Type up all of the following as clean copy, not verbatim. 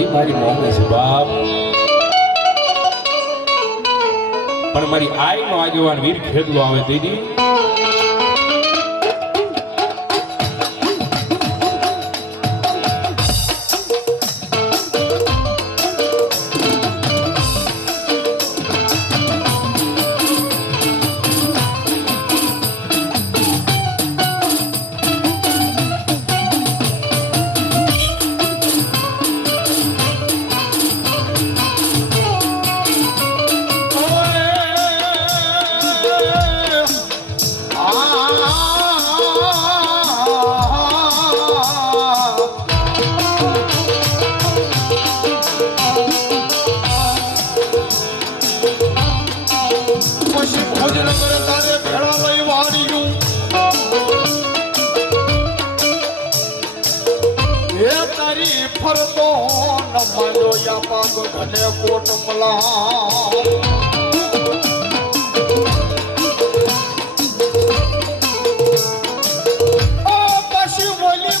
એ મારી મોંઘી છે બાપ, પણ મારી આઈ નો આગેવાન વીર ખેડલો આવે દીદી ફરતો નમાજો યા પાગ ઘને કોટ મલા ઓ પશુ બોલી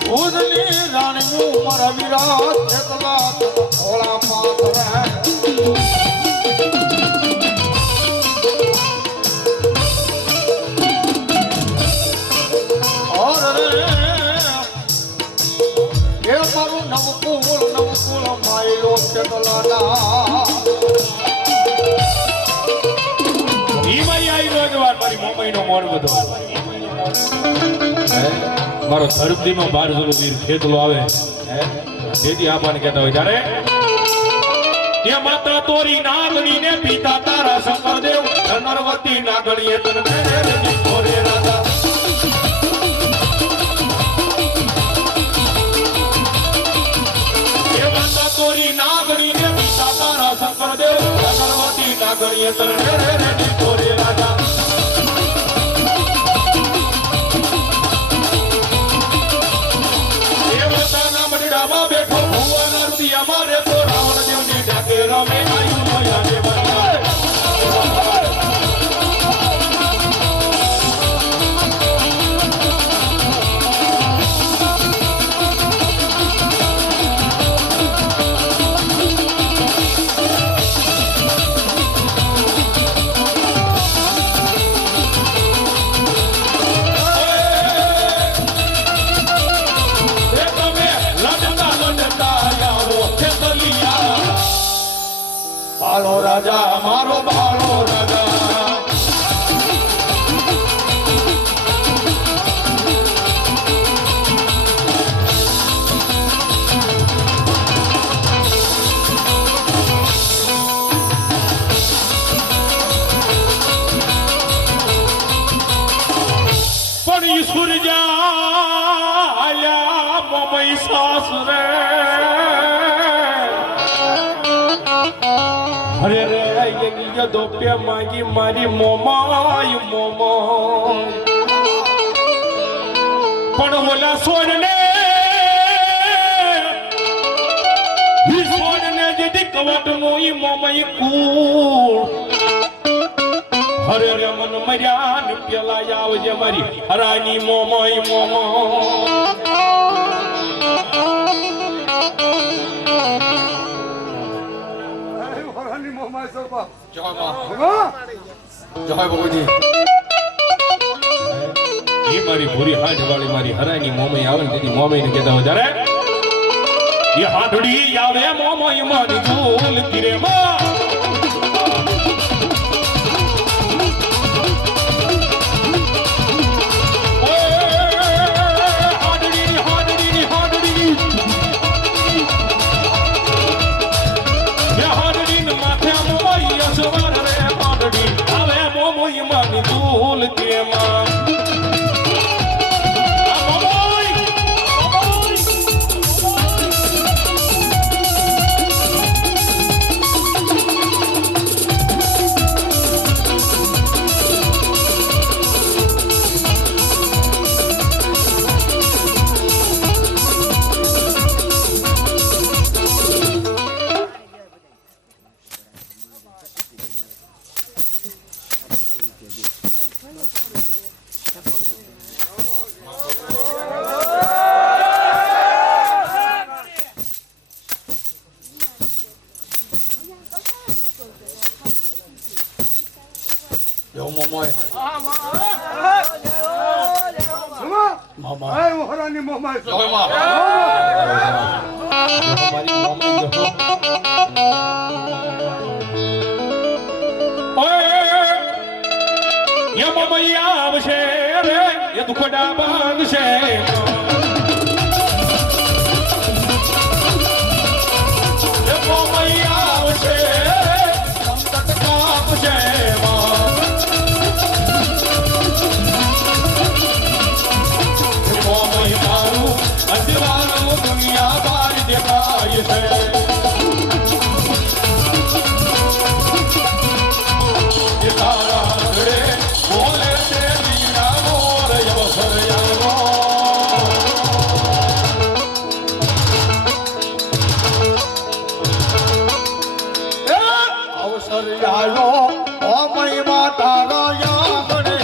ભૂજની રાણીઓ મારા વિરાટ કેટલા થોડા પાત્ર નવકુલ માયલો કેટલાના ઈ મારી આઈ નો આગેવાન મારી મોંઘી નો મોર બધો મારો ધરતીમાં 12 વીર ખેડલો આવે જેથી આપાને કહેતા હોય ત્યારે કે માત્ર તોરી નાગણી ને પિતા તારા શંકરદેવ નરવતી નાગણીએ તને મેરેની કોરે રાજા તોરી નાગણી ને પિતા તારા શંકરદેવ નરવતી નાગણીએ તને મેરેની કોરે રાજા બેઠો ભુવન અમારે તો રાવણ દેવની ડાકે રમે આયુ મોયા બાળો રાજા મારો બાળો રાજા પણ ઈશ્વર જાયા મમઈ સાસરે અરે રે યે દોપે માગી મારી મોમાય મોમો પણ ઓલા સોરને ઈ સોરને જે કવટ નો ઈ મોમાય કૂળ અરે રે મન મર્યા ને પેલા આવજે મારી હરાની મોમાય મોમો મારી ભૂરી હાથ વાળી મારી હરાની મોમઈ આવે ને તેથી મોમઈ ને કહેતા હોય ત્યારે એ હાથડી આવે મોમઈ મારી ભૂલ કિરે માં ભૂલ કે માં Hello. મોમોય મામા હું હરાની મોમા છું. જોઈમાં મારી મોમઈ જો ઓય ય મોમઈ આવશે રે એ દુખડા બાંધશે ય મોમઈ આવશે સંકટ કાપશે મોમઈ મારું અંજવાનું દુનિયા બાર દેખાય છે તારા ઘરે બોલે છે વીણા મોર અવસરયાનો અવસર આવ્યો ઓ મહિમા તારા યાગણે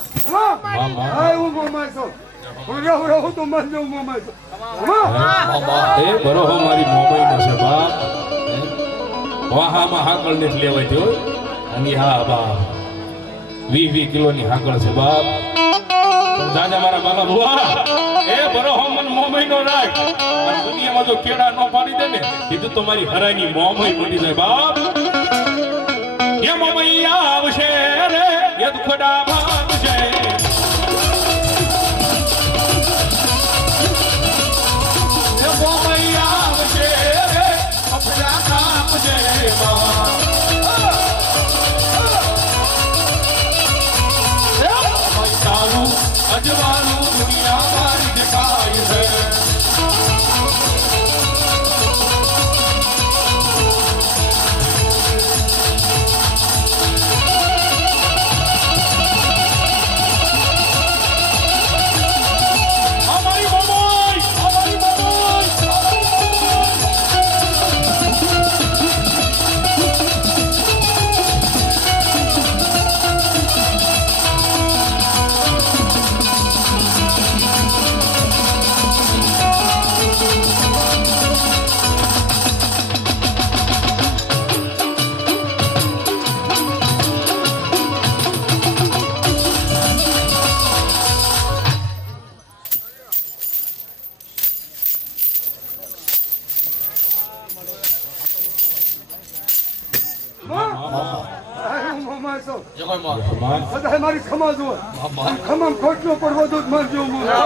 હા હું મોમા છું. હું રહું તો મર જાઉં મોમા છું. એ બરોબર મારી મોબાઈલ નો છે બાપ વાહામાં હાકળ નથી લેવાય જો અને હા બાપ 20 કિલોની હાકળ છે બાપ દાદા મારા બાબા બુઆ એ બરોબર મન મોબાઈલ નો રાખ અને દુનિયામાં જો કેડા નો પાડી દે ને કીધું તો મારી હરાની મોબાઈલ મળી જાય બાપ એ મોબાઈલ આવશે રે એ દુખડા ભાગશે મોમઈ આવશે રે અપડા કાપશે તારું અજવાનું દુનિયા મારી દેખાય છે અમારી મોમઈ હું મોમા છું. જોઈમાં બધાય મારી ખમા જુઓ. ખમામ ખોટલો પડવો તો જ મારજો મોમા.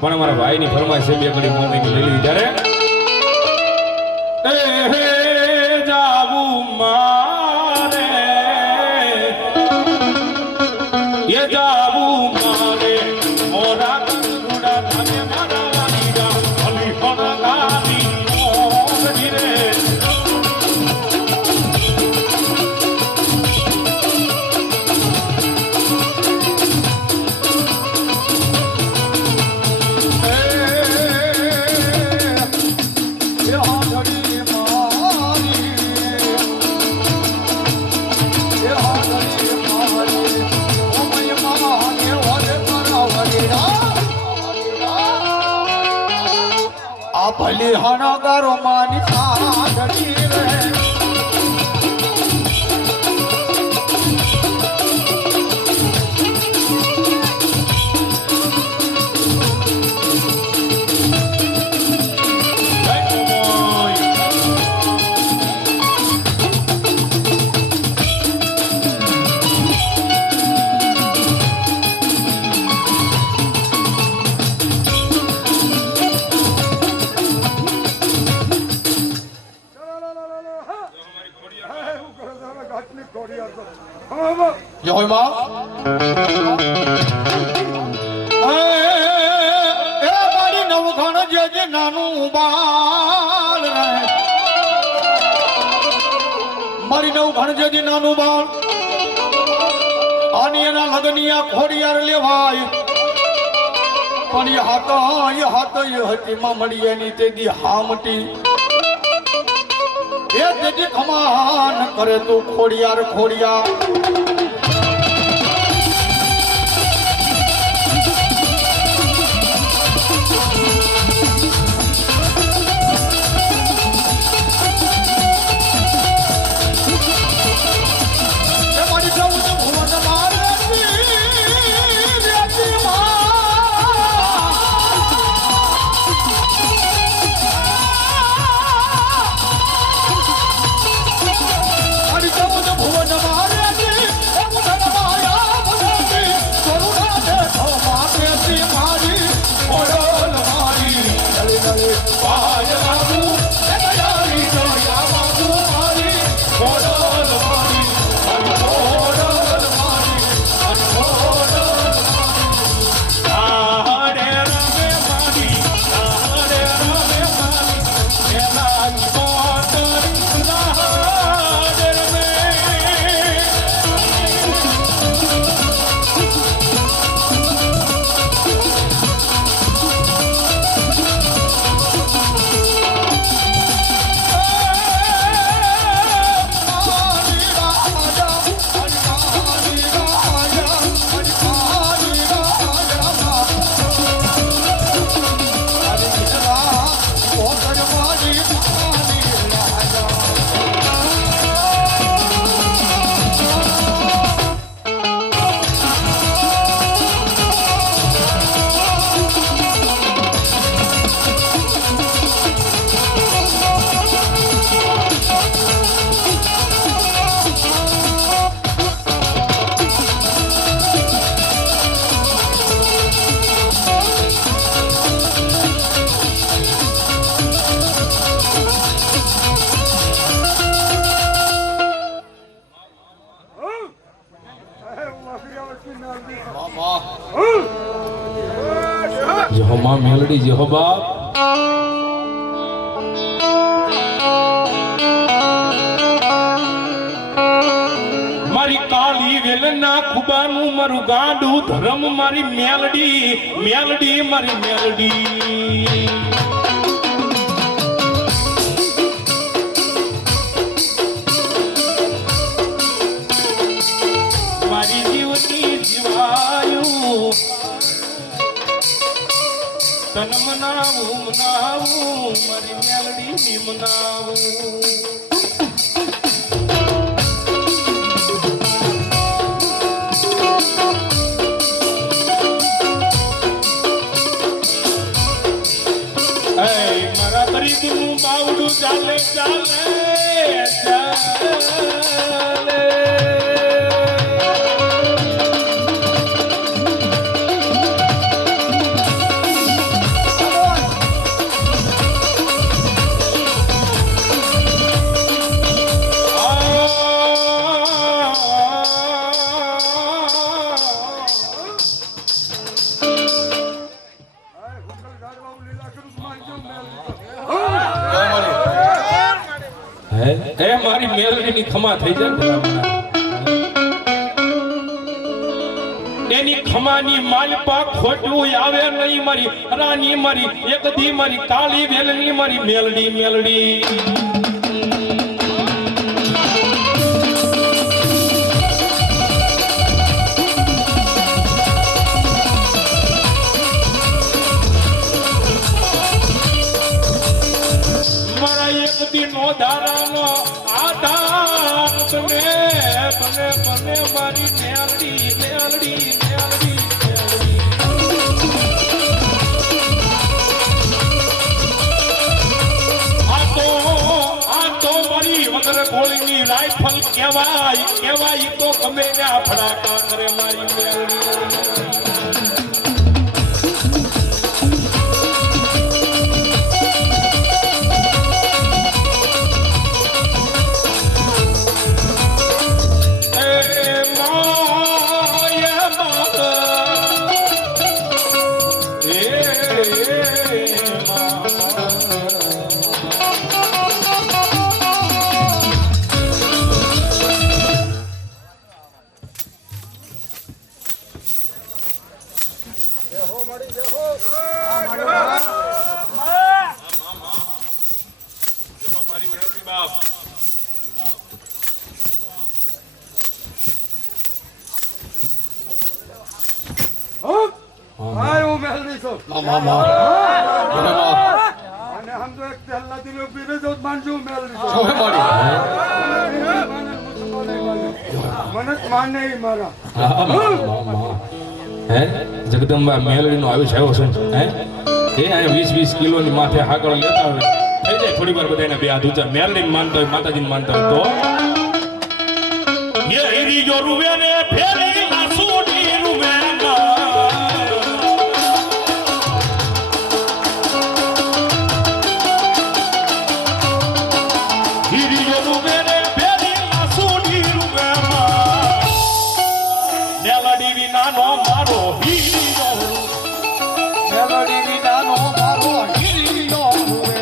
પણ અમારા ભાઈની ફરમાઈશ છે બે ઘડી મોમીની લઈ લીધી ત્યારે એ હે જાવું મારે એ જાવું મારે મોરા કરુડા ધામે મારા વાલીડા અલી પણ ગાની મોગડી રે આ ભલી હણગારો માની સાધડી રે સમયમાં એ મારી નવઘણ જે નાનું બાળ રહે, મારી નવઘણ જે નાનું બાળ આની એના લગનિયા ખોડિયાર લેવાય, પણ એ હાથ હતી મામડી એની તેદી હામટી એ તેદી ખમાન કરે તું ખોડિયાર ખોડિયાર જેહો માં મેલડી જેહો બાપ મારી કાલી વેલના ખુબાનું મારું ગાંડું ધર્મ મારી મેલડી મેલડી મારી મેલડી મારી જીવની જીવાયું તન મનાવું મનાવું મારી મેલડી મનાવું મારા ગરીબનું બાવડું ચાલે ચાલે ચાલે હે મારી મેલડીની ખમા થઈ જાય એની ખમાની માલપા ખોટું આવે નહીં મારી રાની મારી એક દી મારી કાળી વેલની મારી મેલડી મેલડી નો ધારાનો આધાર બને બને બને મારી મેલડી મેલડી મેલડી આ તો મારી વગર ગોળીની રાઇફલ કહેવાય કહેવાય તો ગમે ને ફડાકા કરે મારી મેલડી મારી મેલડી બાપ હાય હું મેલડી છું મામા અને આમ તો એક પહેલા દિલો પીને તો માનજો મેલડી છું હવે મારી મને જ માને ઈ મારા હે જગદંબા મેલડી નો આયુષ આવ્યો છે હે એ આ 20-20 કિલોની માથે હાકળ લેતા હોય થઈ જાય થોડી વાર બધાને બે હાથ ઊંચા મેલડી માનતો હોય માતાજીને માનતા હોય તો એ હીરી જો રૂવે ને ફેરી લાસુડી રૂવે હીરી જો રૂવે ને ફેરી લાસુડી રૂવે મેલડી વિનાનો મારો હીરો મેલડી વિનાનો મારો હીરો રૂવે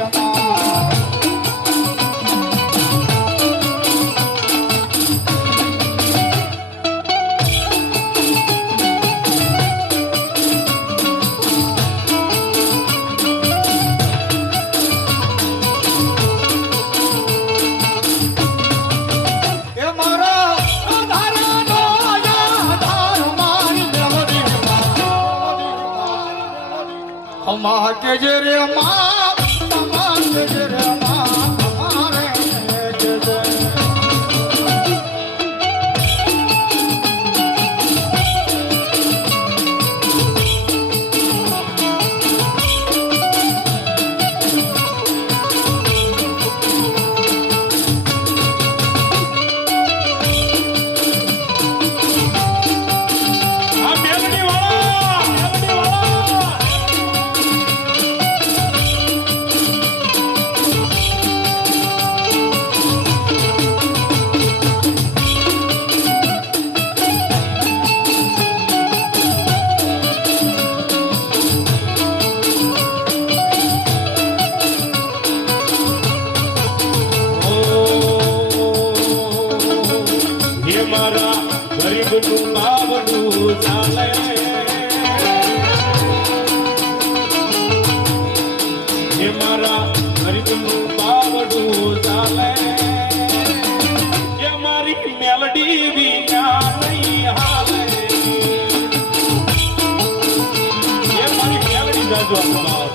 એ મારા આધારનો આધાર મારી મેલડી અમા કે જે રે માં તમાર કે જે રે માં તમારે કે જે આ મેલડી વાળા હે મારા ગરીબનું બાવડું ચાલે હે મારા ગરીબનું બાવડું ચાલે હે મારી મેલડી વિના નહીં હાલે હે મારી મેલડી જાજો બાપ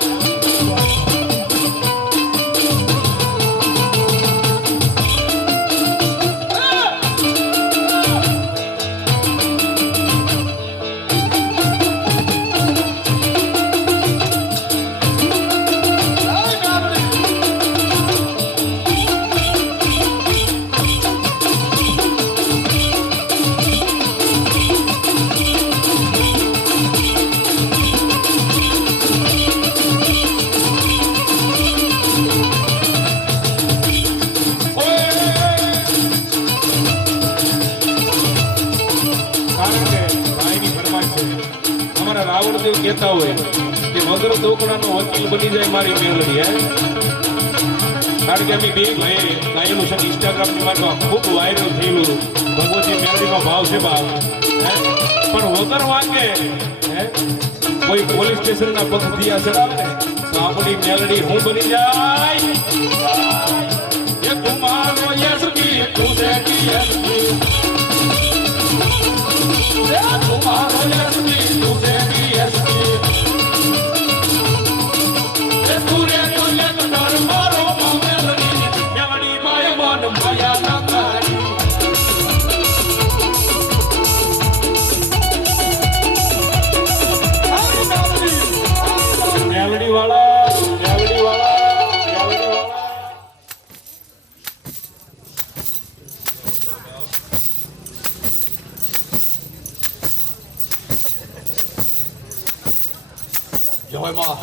રાવણદેવ કહેતા હોય કે વગર દોકડાનો વકીલ બની જાય મારી મેલડી હે કારણ કે અમે બે ભાઈ ગાયેલું છે ઇન્સ્ટાગ્રામની માર્ગમાં ખૂબ વાયરલ થયેલું ભગવતી મેલડીનો ભાવ છે બાપ હે પણ વગર વાંકે હે કોઈ પોલીસ સ્ટેશનના પગથિયા ચડાવે ને તો આપણી મેલડી હું બની જાય એ તુમારો યસકી તુજે કી યસકી તુમારો યસકી તુજે કી યસકી એ તુરે તો યક ડર મારો મેલડી મેલડી માય મન માયા ના કરી મેલડી વાળા મેલડી વાળા મેલડી વાળા જય માં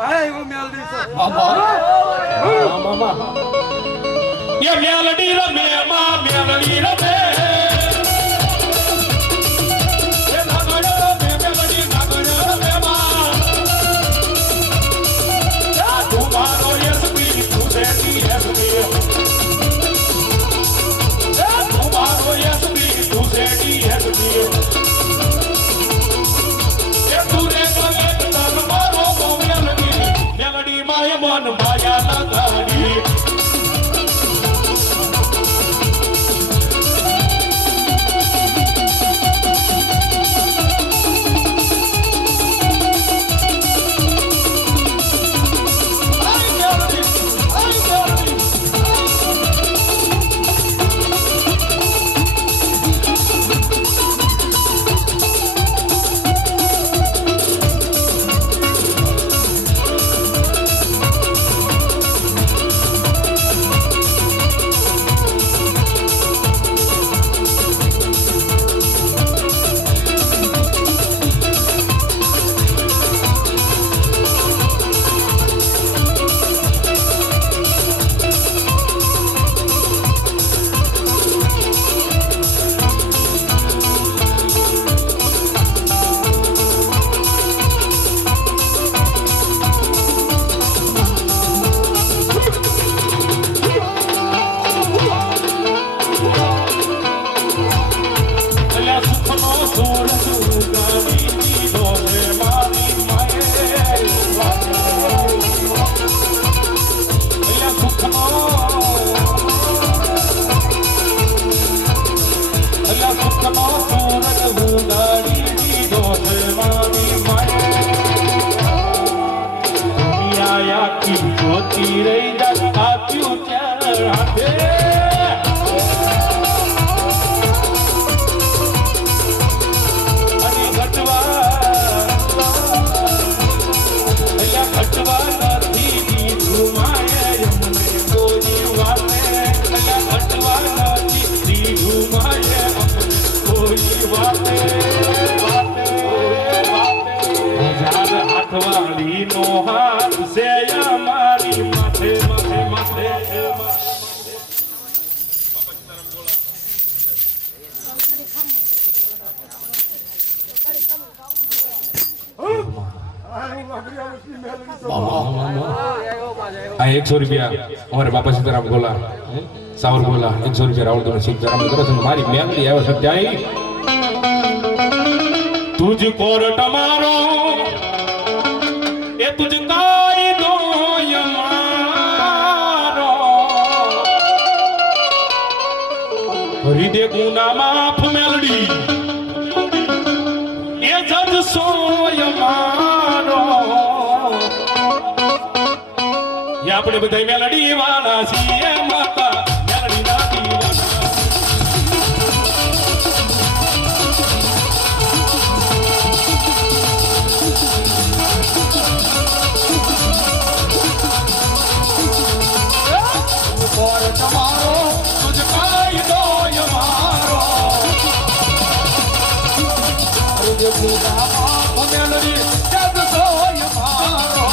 હાય હું મેલડી છું મામા ये मेलडी रमे मां मेलडी रमे ये नगड़ रमे मेलडी नगड़ रमे मां या तुम्हारो यशवी तुझे की यशवी या तुम्हारो यशवी तुझे રેડી હેડતી એ તુરે ગલે તર મારો મેલડી માય મન માયા લગાડી જોતી રહી જા આપ્યું ચાર હાથે અને ઘટવા નથી દીધું માએ અમને કોઈ વાતે ઘટવા નથી દીધું માએ અમને કોઈ વાતે હાથવાળી નો હાથ છે મારી માથે માથે માથે આ 100 રૂપિયા અમારે બાપા સીતારામ ગોલા સાવર ગોલા 100 રૂપિયા રાहुल તમે શીખ જરા કરો છો મારી મેમરી આવે છે ત્યાં તુજ કોર તમારો એ તુજ કાઈ દો યમારો ભરી દે ગુના માફ મેલડી એ જજ સોય મારો આપણે બધા મેલડી વાળા છીએ માતા મેલડી ના દીવાના કોર તમારો તુજ કાઈ દો યમારો તુજ ગુના માફ મેલડી જજ સોય મારો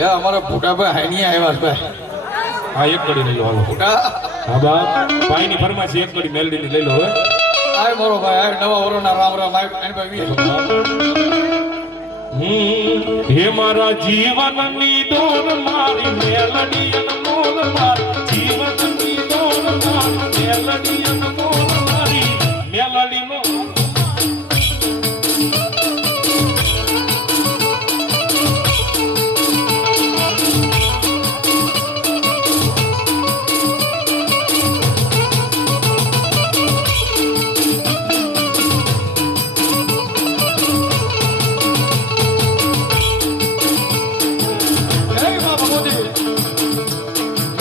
યા અમારા ફૂટાભાઈ હાઈની આવ્યા છે ભાઈ હા એક કડી લઈ લો હાલો ફૂટા હા બા ભાઈ ની ફરમાઈશ એક કડી મેલડી ની લઈ લો હવે આય મારો ભાઈ આય નવા વરોના રામ રામ આય એની ભાઈ હે મારા જીવન ની દોર મારી મેલડી અનમોલ મારી જીવન ની દોર મારી મેલડી અનમોલ મારી મેલડી નો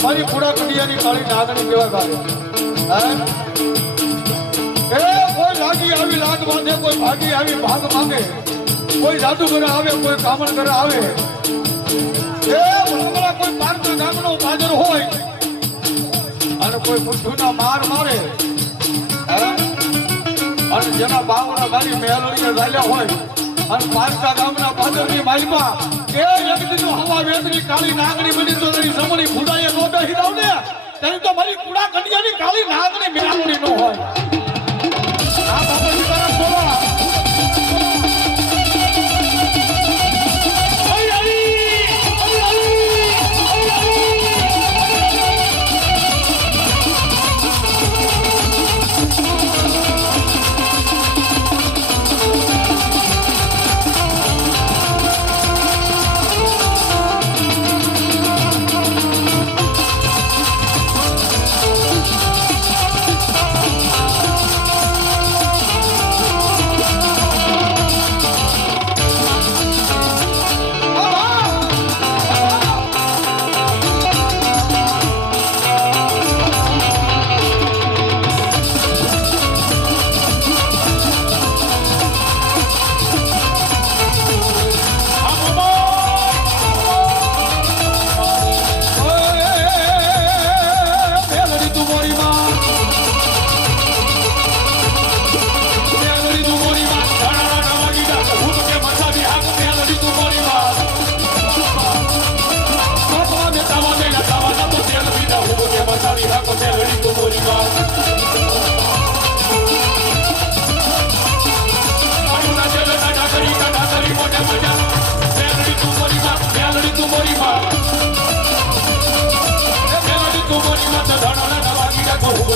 મારી પૂરા કડિયાની કાળી નાગણી કેવા ગાય હે એ કોઈ લાગી આવી લાગ બાંધે કોઈ ભાગી આવી ભાગ માંગે કોઈ જાદુગર આવે કોઈ કામણગર આવે એ ભલા કોઈ પારકા ગામનો બાજર હોય અને કોઈ મુઠ્ઠુના માર મારે અને જેના બાવના મારી મેલડીએ ચાલ્યા હોય અને પારકા ગામના બાજરની માઈમાં એ એકદીનો હવા વેદની કાળી નાગણી બની તો તેની સમણી ફૂડાએ લોટો હિરાવ ને તેની તો મારી કુડા કડિયાની કાળી નાગણી મેલડી નો હોય આ બાપા સીતારામ બોલા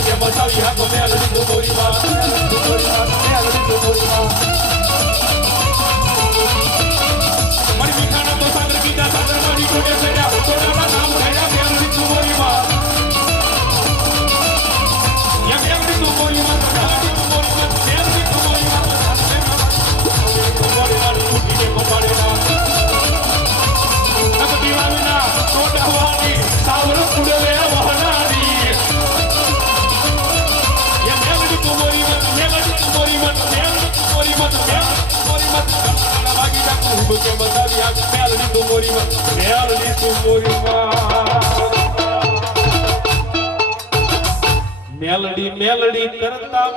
કે બસાવી હાકો મેલડી ડુંગરીમાં મારી મીઠાના તો સાગર કીધા સાગર મારી કોડે ફેર્યા કોડાના નામ ફેર્યા મેલડી ડુંગરીમાં યા મેલડી ડુંગરીમાં મેલડી ડુંગરીમાં ઉઠીને પપાડેલા નક દીવાના કોડાવાની સાવર કુડવે વહનારી યા મેલડી ડુંગરીમાં વાગી જા ખૂબ કે બતાવી આ મેલડી ડુંગરીમાં મેલડી કરતા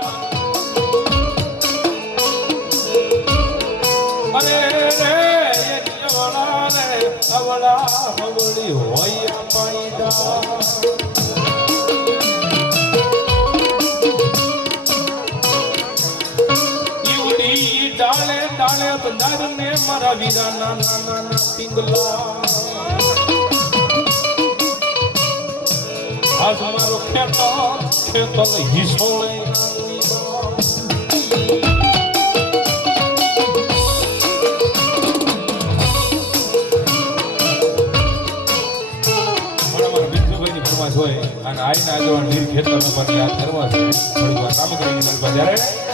અરે રે અવળા હવળી હોય પાઈદા ડાલે ડાલે બંધારને મારા વીરા નાના નાના પિંગલા આજ મારો ખેતર હિસ્સો હોય અને આઈને આગળ નીર ખેતર પર યાદ કરવા છે થોડી વાર કામ કરીને જ્યારે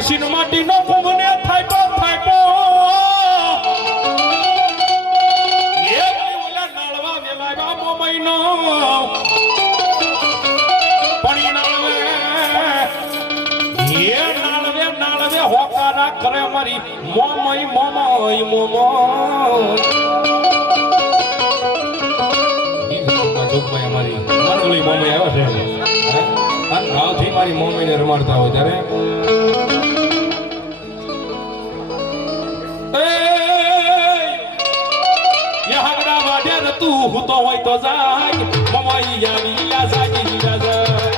કાશીનો માટીનો કુંભને થાયકો થાયકો એ ઓલા નાળવા વેલાવા મોમઈનો પરિણામે એ નાળવે હોકારા કરે મારી મોમઈ અમારી મરગલી મોમઈ આવ્યો છે ભાવથી મારી મોમઈને રમાડતા હોય ત્યારે તું તો હોય તો જાય મમાઈ જાવી લીલા સાજી લીલા જાય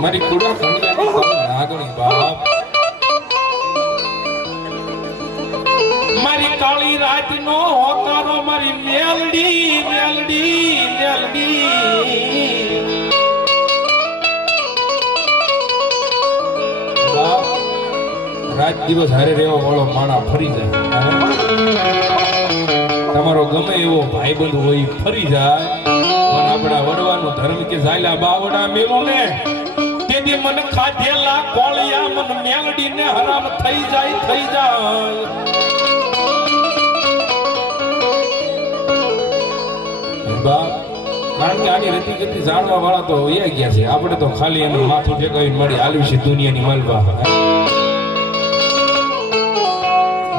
મારી કુડા નાગણી બાપ મારી કાળી રાત નો હોકારો મારી મેલડી મેલડી મેલડી રાત દિવસ હારે રહેવા વાળો માણા ફરી જાય તમારો ગમે એવો ભાઈબંધ હોય ઈ ફરી જાય પણ આપણા વડવાનું ધર્મ કે ઝાલા બાવડા મેલું ને તેથી મને ખાધેલા કોળિયા મન મેલડી ને હરામ થઈ જાય બા કારણ કે આની રતી ગતિ જાણવા વાળા તો વયા ગયા છે આપણે તો ખાલી એનું માથું ટેકાવીને મળી હાલ્યું છે દુનિયાની મલબા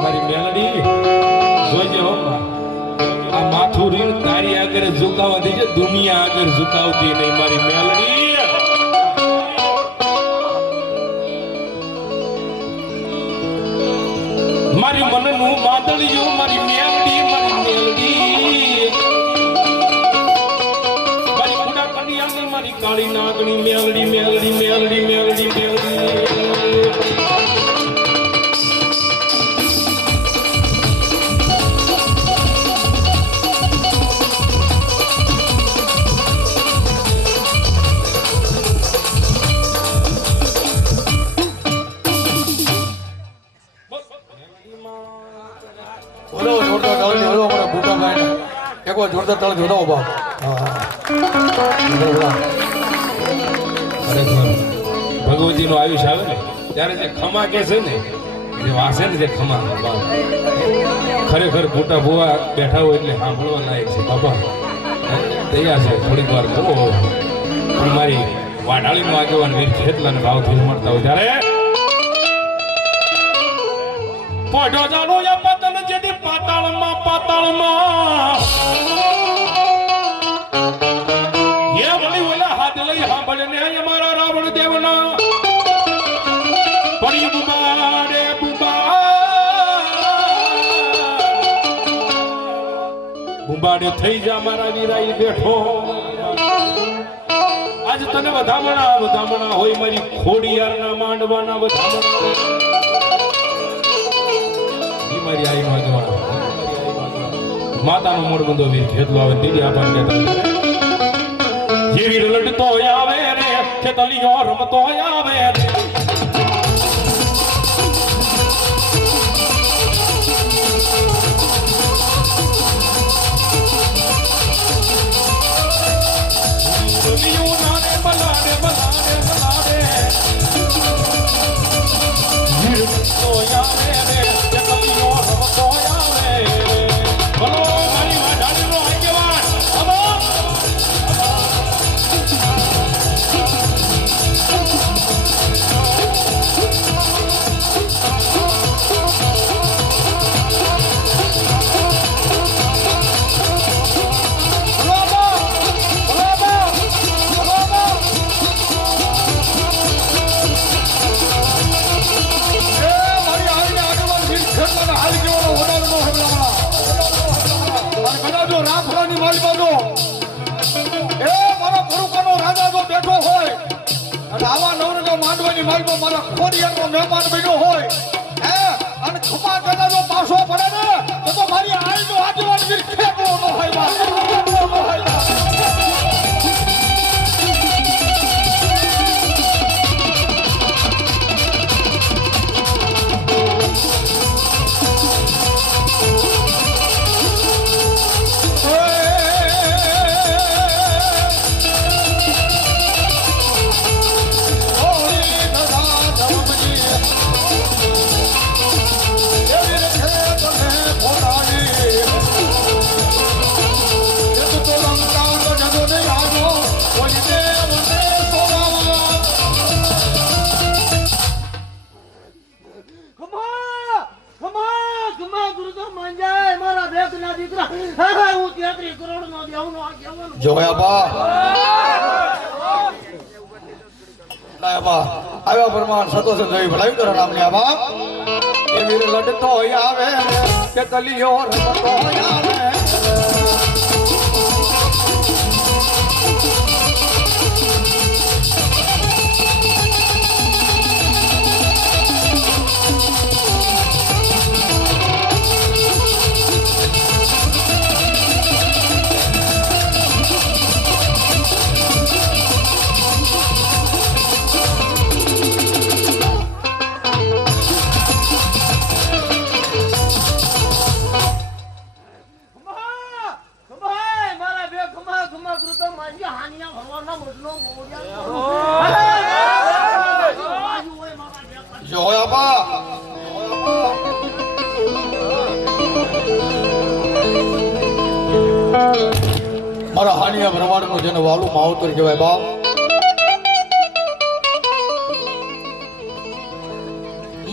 મારી મેલડી જોઈજે હો આ માથું રીણ તારી આગળ ઝુકાવા દેજે દુનિયા આગળ ઝુકાવતી નહીં મારી મેલડી મારી મનનું માદળિયું મારી મેલડી મારી કાળી નાગણી મેલડી એક વાર જોરદાર તાળ જોડાવો બા ભગવતી નું આયુષ આવે ને ત્યારે જે ખમા કે છે ને જે વાસે ને જે ખમા ખરેખર મોટા ભુવા બેઠા હોય એટલે સાંભળવા લાયક છે બાબા તૈયાર છે થોડીક વાર તો પણ મારી વાડાળી નો આગેવાન વીર ખેતલાને ભાવથી મળતા હોય ત્યારે પોઢો જાણો યા પતન જેથી પાતાળમાં એ વળી ઓલા હાથ લઈ સાંભળે ને અમારા રાવણ દેવના પડી બુંબાડે થઈ જા મારા વીરાઈ બેઠો આજ તને વધામણા હોય મારી ખોડિયારના માંડવાના વધામણા મારી આઈ માંગવાના માતાનો મોડ બંધો વીર ખેતલો આવે દીદી આભાર કહેતા વીર લડતો આવે રે ખેતલીઓ રમતો આવે રે મારા ખોડિયાનો મહેમાન બન્યો હોય અને ખપા કદાચ પાછો પડે ને તો મારી આઈનો આગેવાન વીર ખેતલો ન હોય જોયા બા આવ્યા પ્રમાણ સતોષ જોઈ ભલાઈ કરો નામની આ બાપ એ વીર લડતો આવે કે કલીઓ રમતો આવે હાનિયા ભરવાના મોટલો મોડિયા જોયા બા મારા હાનિયા ભરવાડનો જેને વાલું માવતર કહેવાય બાપ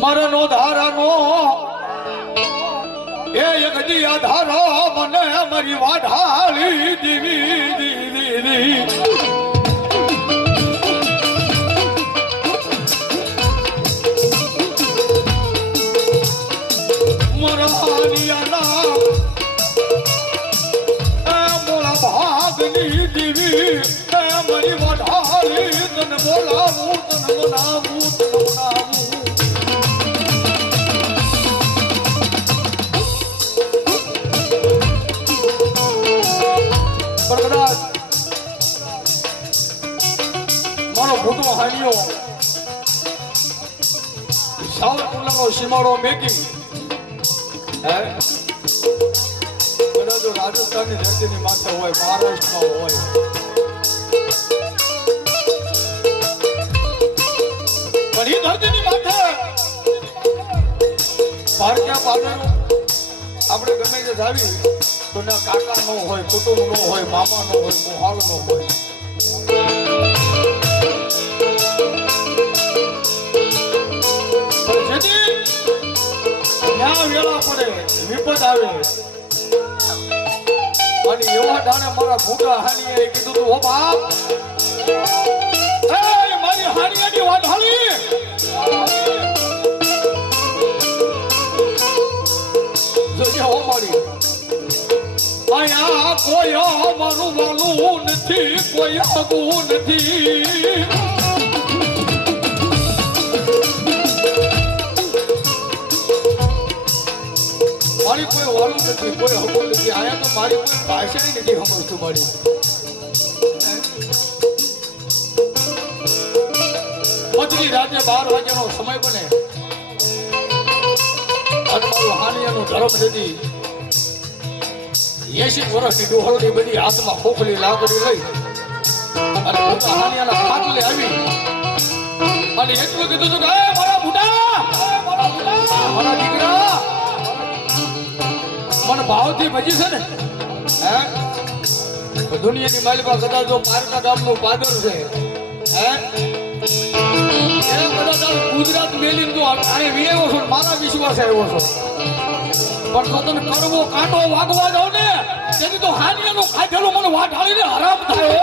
મરનો ધારાનો એ એક દિયા ધારો મને મારી વાઢાલી દીવી દીવી મરહાનિયાના મોલા ભાગની દીવી મારી વાઢાલી તને બોલાવું તને મનાવું તને મનાવું મારો ભૂતો હાલ્યો સાવરકુંડલાનો સીમાડો મેકિંગ હે અને જો રાજસ્થાનની ધરતીની માથે હોય મહારાષ્ટ્રમાં હોય પણ એ ધરતીની માથે પારક્યા પાડવાનું આપણે ગમે તે જાવી તો ના કાકા નો હોય કુટુંબ નો હોય મામા નો હોય મોહાલ નો હોય વેળા પડે વિપત આવે અને એવા ડાણે મારા ભૂકા હાનિયાએ કીધું તું ઓ બાપ એ મારી હાનિયાની વાત હાલી જોજે હો મારી આયા કોઈ મારું વાલું નથી કોઈ આગું નથી મારી કોઈ વાલું નથી કોઈ હકું નથી આયા તો મારી કોઈ ભાષા નથી સમજતું મારી પછલી રાતે 12 વાગ્યાનો સમય બને અને મારું હાનિયાનું ધર્મ નથી 80 વર્ષની ડોહળની બધી હાથમાં ખોખલી લાકડી લઈ અને પોતા હાનિયાના ખાટલે આવી અને એટલું કીધું કે મારા બુડા મારા દીકરા મને ભાવથી ભજી છે ને હે દુનિયાની માલિકા કદાચ જો પારકા ગામનું પાદર છે હે એ કદાચ ગુજરાત મેલીને તો આને વિયેવો છો મારા વિશ્વાસ આવ્યો છો પણ તો તને કરવો કાંટો વાગવા જાવ ને તેથી તો હાનિયાનું ખાધેલું મને વાઢાળીને હરામ થાય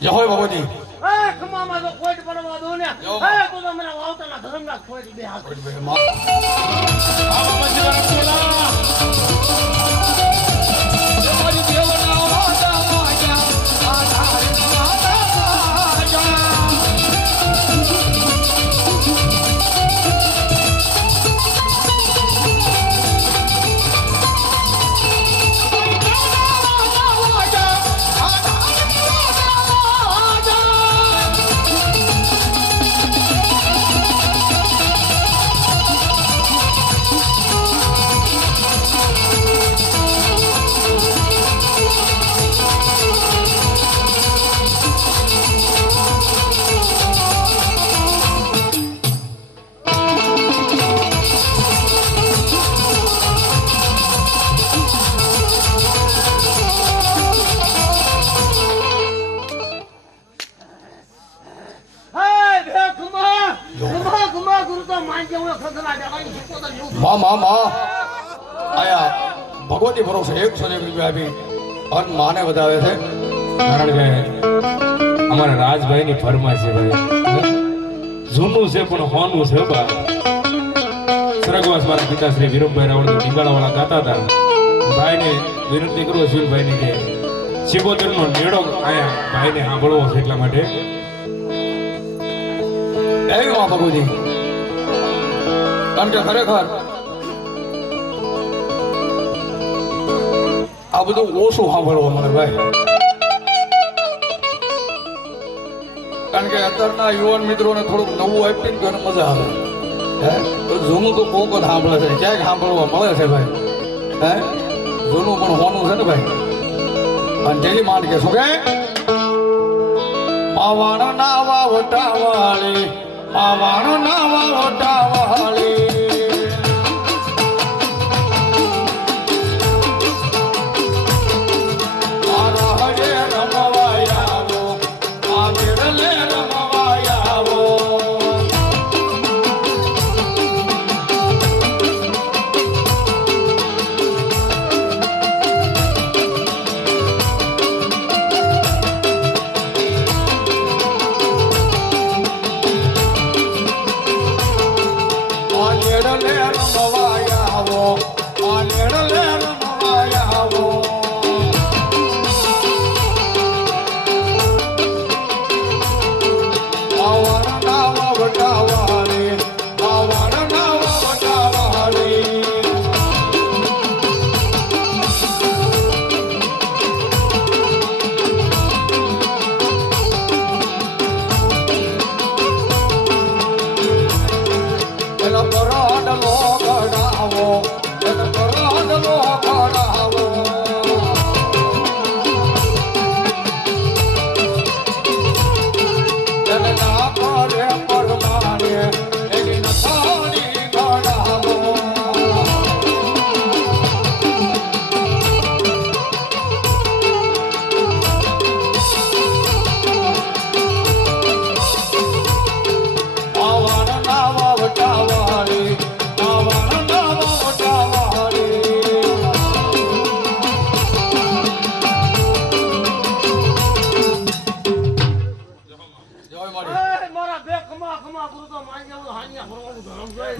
જય હોય બાબુજી ખમામાં તો કોઈ પડવા દો ને હે તો મને વાવતાના ધર્મના કોઈ બે હાથ આયા ભગવતી ભરોસે 101 રૂપિયા આપી અને માને વધાવે છે. કારણ કે અમારા રાજભાઈની ફરમાઈશ છે ભાઈ. જૂનું છે પણ હોનું છે બા. સ્વર્ગવાસ મારા પિતાશ્રી વિરમભાઈ રાવળ ટીંગાળાવાળા ગાતા હતા. ભાઈને વિનંતી કરું અશ્વિનભાઈને કે 76 નો નેડો આયા ભાઈને સાંભળવો છે એટલા માટે. એવી માં ભગવતી કારણ કે ખરેખર આ બધું ઓછું સાંભળવા મળે ભાઈ. કારણ કે અત્યારના યુવાન મિત્રોને થોડુંક નવું આપીને તો એને મજા આવે. હે તો જૂનું તો કોક જ સાંભળે છે, ક્યાંક સાંભળવા મળે છે ભાઈ. હે જૂનું પણ હોનું છે ને ભાઈ. અને તેની માંડ કે શું કે માવાણ નાવા વટાવાળી, માવાણ નાવા વટાવાળી,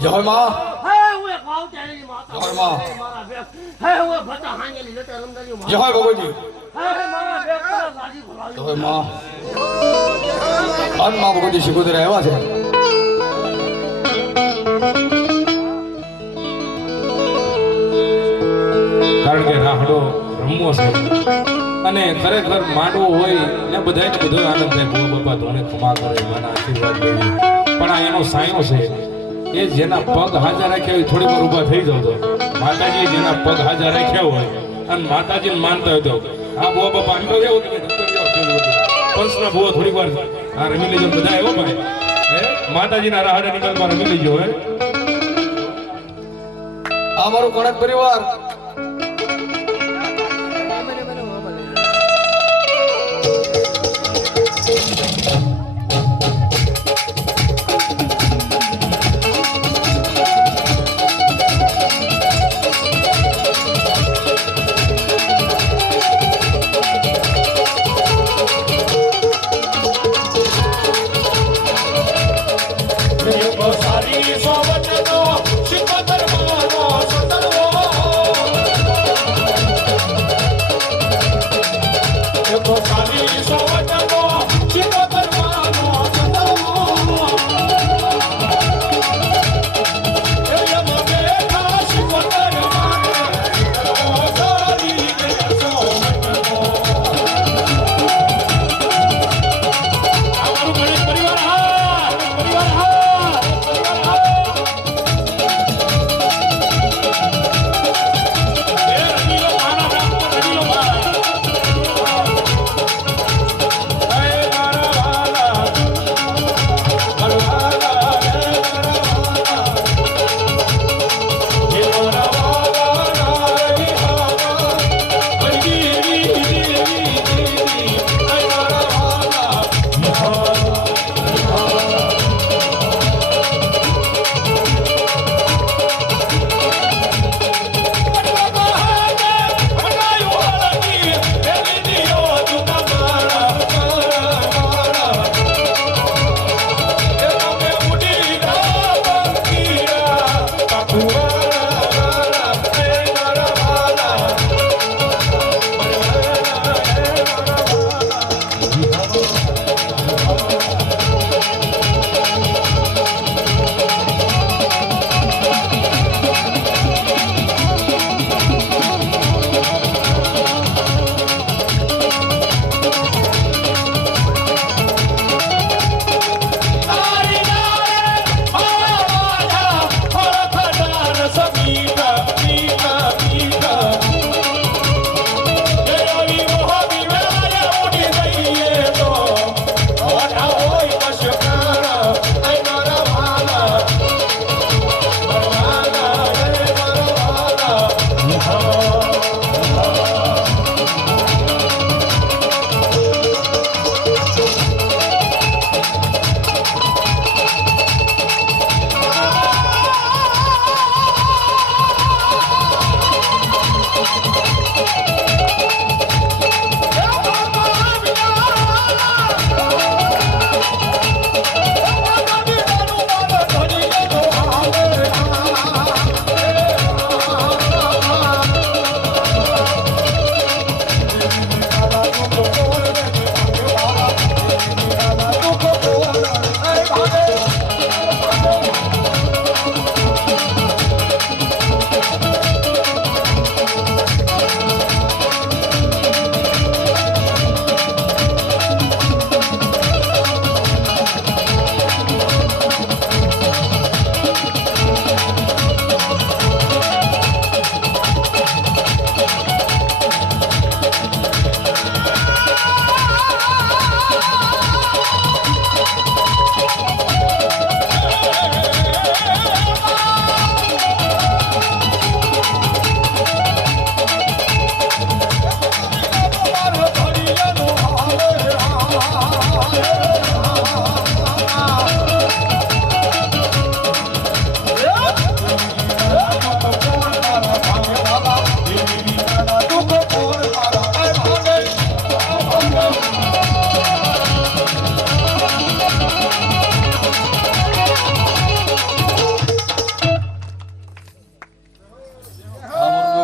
જય માં. હે હું એક વાવ ચાલેલી માતા. જય માં. મારા બેક. હે હું એક ભટા હાંગેલી લેતે રમદારી માં. જય ભગવતી. હે મારા બેક પર લાગી ભરાવી. જય માં. અન માં ભગવતી શિકોતર આવ્યા છે. કારણ કે રાહડો રમવો છે અને ખરેખર માંડવો હોય ને બધાને બધો આનંદ થાય. ભો બાપા ધોણે ખમા કરે, માના આશીર્વાદ લેવી. પણ આ એનો સાયો છે એ જેના પગ હાજર રાખ્યા હોય થોડી વાર ઊભા થઈ જાવ તો માતાજી જેના પગ હાજર રાખ્યા હોય અને માતાજીને માનતા હોય તો આ ભો બાપા આટલો એવો તમે પંચના ભૂવો થોડી વાર આ રમી લેજો બધા એવો ભાઈ. હે માતાજીના રાહડા નિકલમાં રમી લેજો. હે આ મારું કણક પરિવાર સારી સોવટનો શિકોતર માનો સતરવો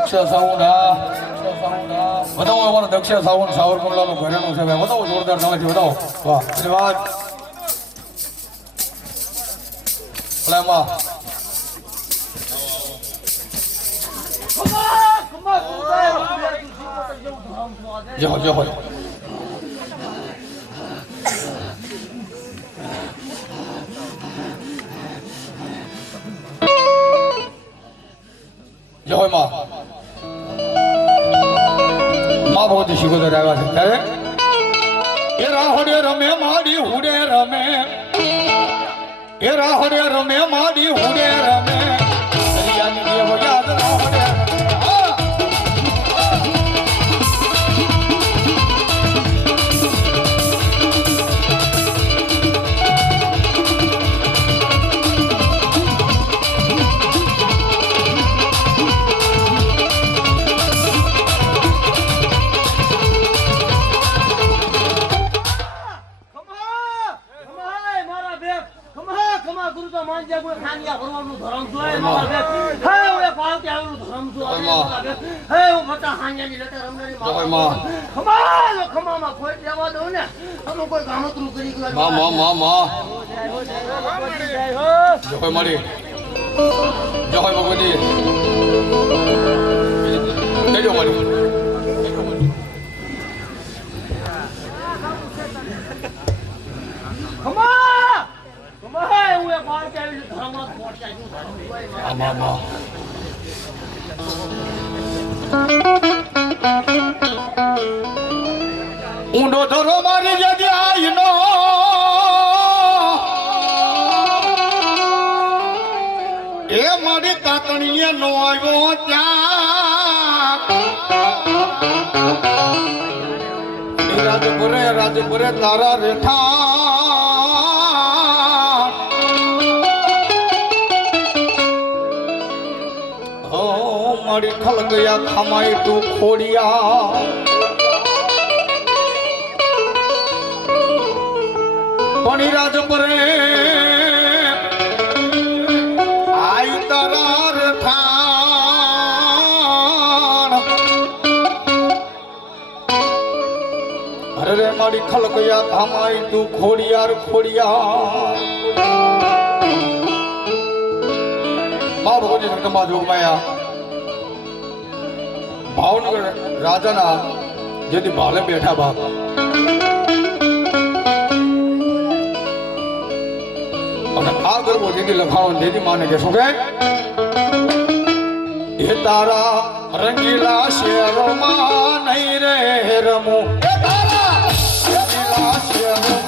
દક્ષ સાઉન્ડા બતાવો અમારો દક્ષ સાઉન્ડ સાવરકુંડલાનું ઘરેણું છે ભાઈ બતાવો જોરદાર તમારી બતાવો વાહ ધન્યવાદ ભલામાં જય હો જય હો જય હોય માં ભગવતી શિકોતર આવ્યા છે ત્યારે એ રાહોડે રમે માડી હુડે રમે એ રાહોડે રમે માડી હુડે રમે દરિયાની દેવ યાદ રાહોડે ઊંડો ધરો મારી જગ્યાનો એ મારી તાતણીએ નો આવ્યો ત્યાં રાજપુરે તારા રેઠા મારી ખલ ગયા ખમાઈ તું ખોડિયા પાણી રાજપુરે આયુ તારા રઠાણ અરે રે મારી ખલ ગયા ખમાઈ તું ખોડિયાર ખોડિયાર મા ભગવતી શંકરમાં જોગમાયા ભાવનગર રાજાના જેથી ભાલે બેઠા બાપ અને આ ગરબો જેથી લખાણો જેથી માને કે શું કે એ તારા રંગીલા શેરોમાં નહીં રે રમું એ તારા રંગીલા શેરોમાં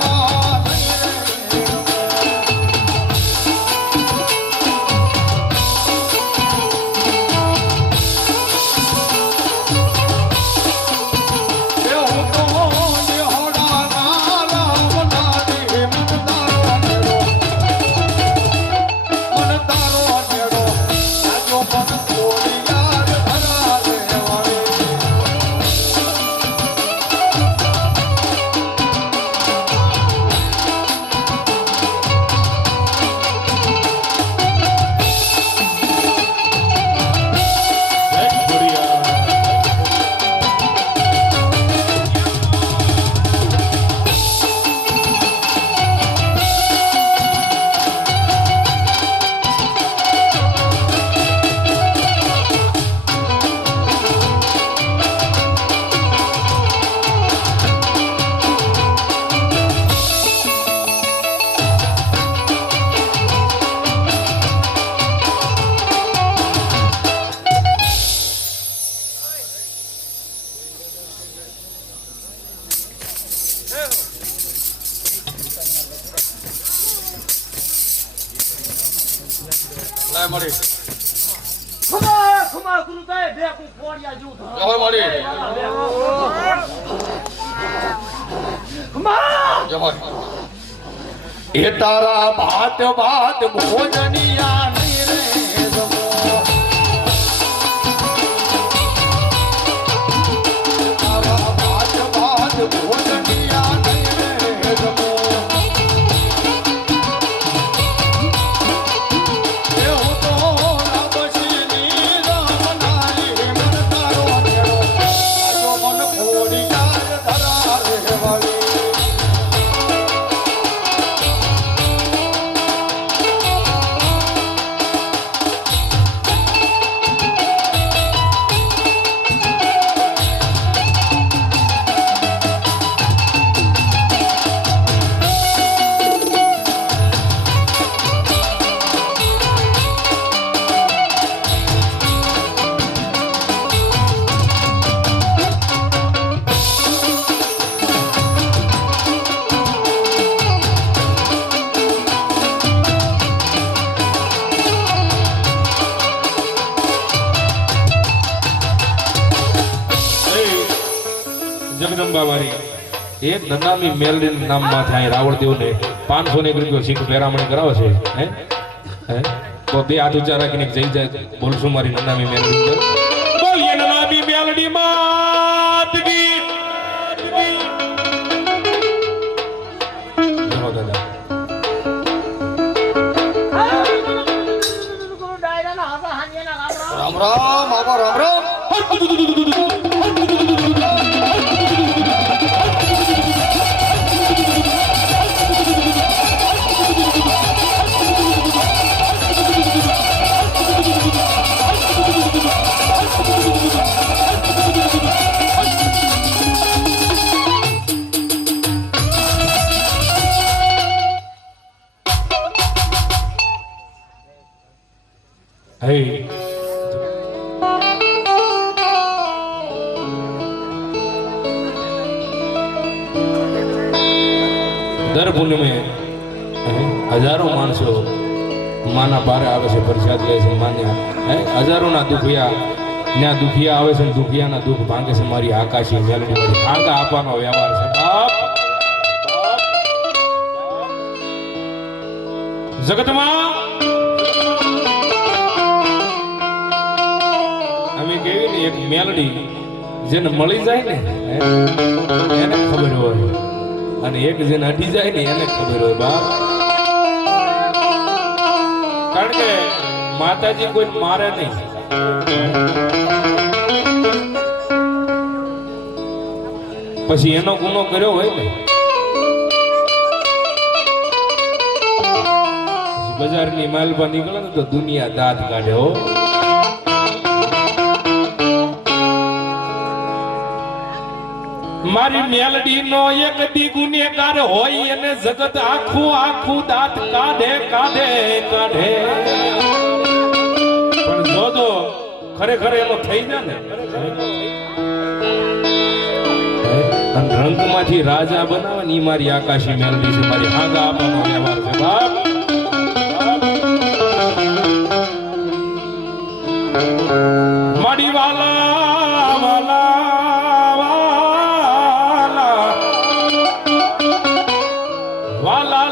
મળી ખમા ગુરુ થાય બે કો ફોડિયા જો હવે મળી ખમા જય એ તારા ભાત ભાત ભોજનિયા નહીં રે જમો તારા ભાત ભાત ભોજનિયા નહીં રે જમો એ હું તો રામશીની રામનારી જગદંબા મારી એક નનામી મેલડી નામ માં થાય રાવણદેવ ને 500 ને રૂપિયો શીખ પેરામણી કરાવે છે હે તો બે હાથ ઊંચા રાખીને જઈ જાય બોલશું મારી નનામી મેલડી બોલીએ નનામી મેલડી માત કી જય દાદા ડાયરાના હાથા હાંજેના ગામડા રામ રામ આવો રામ રામ હે દર પૂનમે હજારો માણસો માના બારે આવે છે પ્રસાદ લે છે માન્યા હજારોના દુખિયા આવે છે દુખિયાના દુઃખ ભાંગે છે મારી આકાશી મેલડી મારી ભાંગા આપવાનો વ્યવહાર છે બાપ જગતમાં અમે કેવી ને એક મેલડી જેને મળી જાય ને એને ખબર હોય અને એક જેને અડી જાય ને એને ખબર હોય બાપ કારણ કે માતાજી કોઈ મારે નહીં પછી એનો ગુનો કર્યો હોય ને બજારની માલપા નીકળે ને તો દુનિયા દાંત કાઢે હો મારી મેલડી નો એક દી ગુનેગાર હોય એને જગત આખું દાંત કાઢે પણ જોજો ખરેખર એનો થઈ જાય ને અને રંગમાંથી રાજા બનાવે ને ઈ મારી આકાશી મેલડી છે મારી હાગા આપવાનો વ્યવહાર છે બાપ માડી વાલા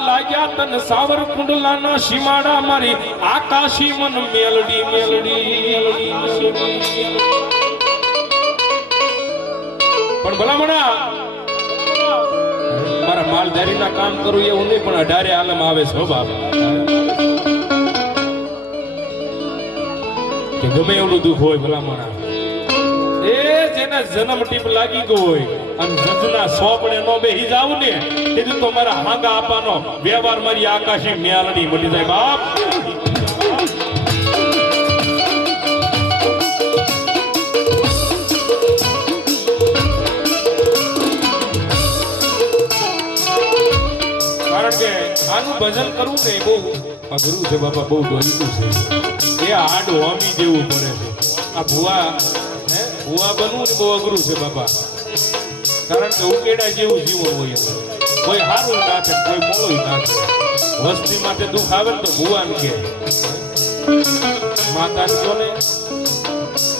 લાગ્યા તન સાવર કુંડલાના સીમાડા મારી આકાશી મન મેલડી પણ ભલામણા મારા માલધારીના કામ કરું એવું નહીં પણ 18 આલમ આવે છે બાપ કે ગમે એવડું દુઃખ હોય ભલામણા એ જેને જન્મ ટીપ લાગી ગયો હોય અને જજના સોપડે નો બેહી જાવ ને તેથી તો મારા હાંગા આપવાનો વ્યવહાર મારી આકાશી મેલડી મળી જાય બાપ કારણ કે આનું ભજન કરવું ને બહુ અઘરું છે બાપા બહુ દોરીલું છે એ હાડ હોમી જેવું પડે છે આ ભુવા બનવું ને બહુ અઘરું છે બાપા કારણ કે ઉકેડા જેવું જીવન હોય કોઈ હારું નાખે કોઈ મોળું નાખે વસ્તી માટે દુઃખ આવે ને તો ભુવાન કે માતા જો ને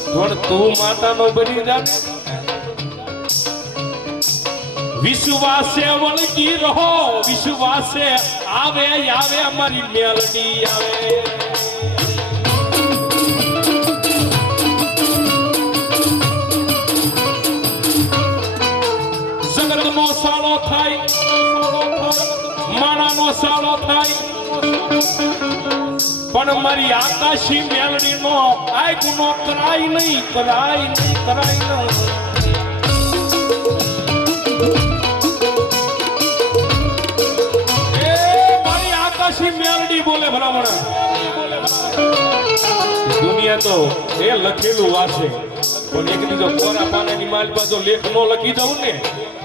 પણ તું માતાનો બની જા વિશ્વાસે વળગી રહો વિશ્વાસે આવે અમારી મેલડી આવે જગતનો સાળો થાય માણાનો સાળો થાય પણ મારી આકાશી મેલડી નો આ ગુનો કરાય નહીં મેલડી બોલે ભલામણા દુનિયા તો એ લખેલું વાસે પણ એક દીધો કોરા પાનાની માલપા જો લેખ નો લખી દઉં ને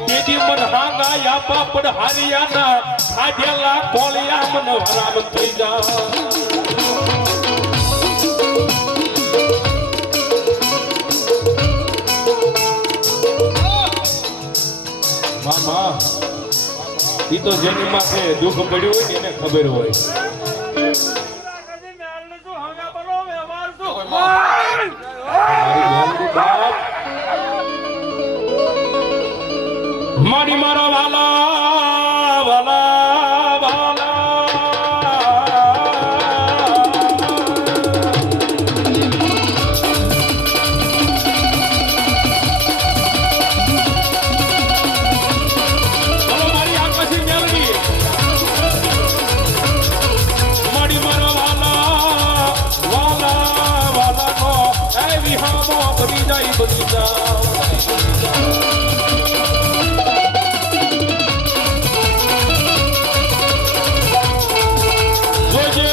તેથી મન હાંગા યાપા પડ હારિયાના ખાધેલા કોળિયા મન હરામ થઈ જા મામા ઈ તો જેની માથે દુઃખ પડ્યું હોય ને એને ખબર હોય મોમાં બની જાય બની જોજે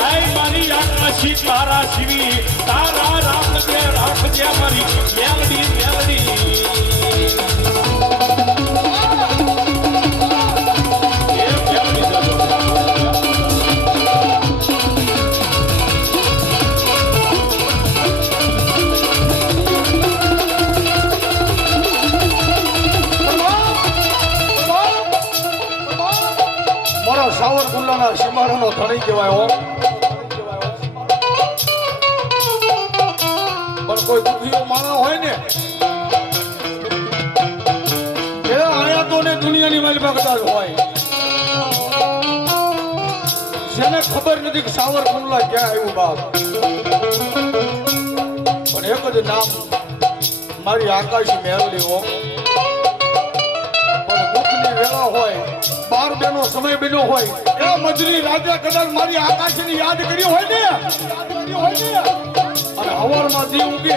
આઈ મારી આકાશી તારા શિવી તારા રાખજે મારી મેલડી મારા સાવરકુંડલાના સીમાડાનો ધણી કહેવાય હો. પણ કોઈ દુખીઓ માણસ હોય ને એ આયા તો ને દુનિયાની માલિકા કદાચ હોય જેને ખબર નથી કે સાવરકુંડલા ક્યાં આવ્યું બાપ. પણ એક જ નામ મારી આકાશી મેળવી હો. પણ દુઃખની વેળા હોય 12 બેનો સમય બન્યો હોય એ મજરી રાજા કદાચ મારી આકાશીને યાદ કરી હોય ને અને હવારમાં દી ઉગે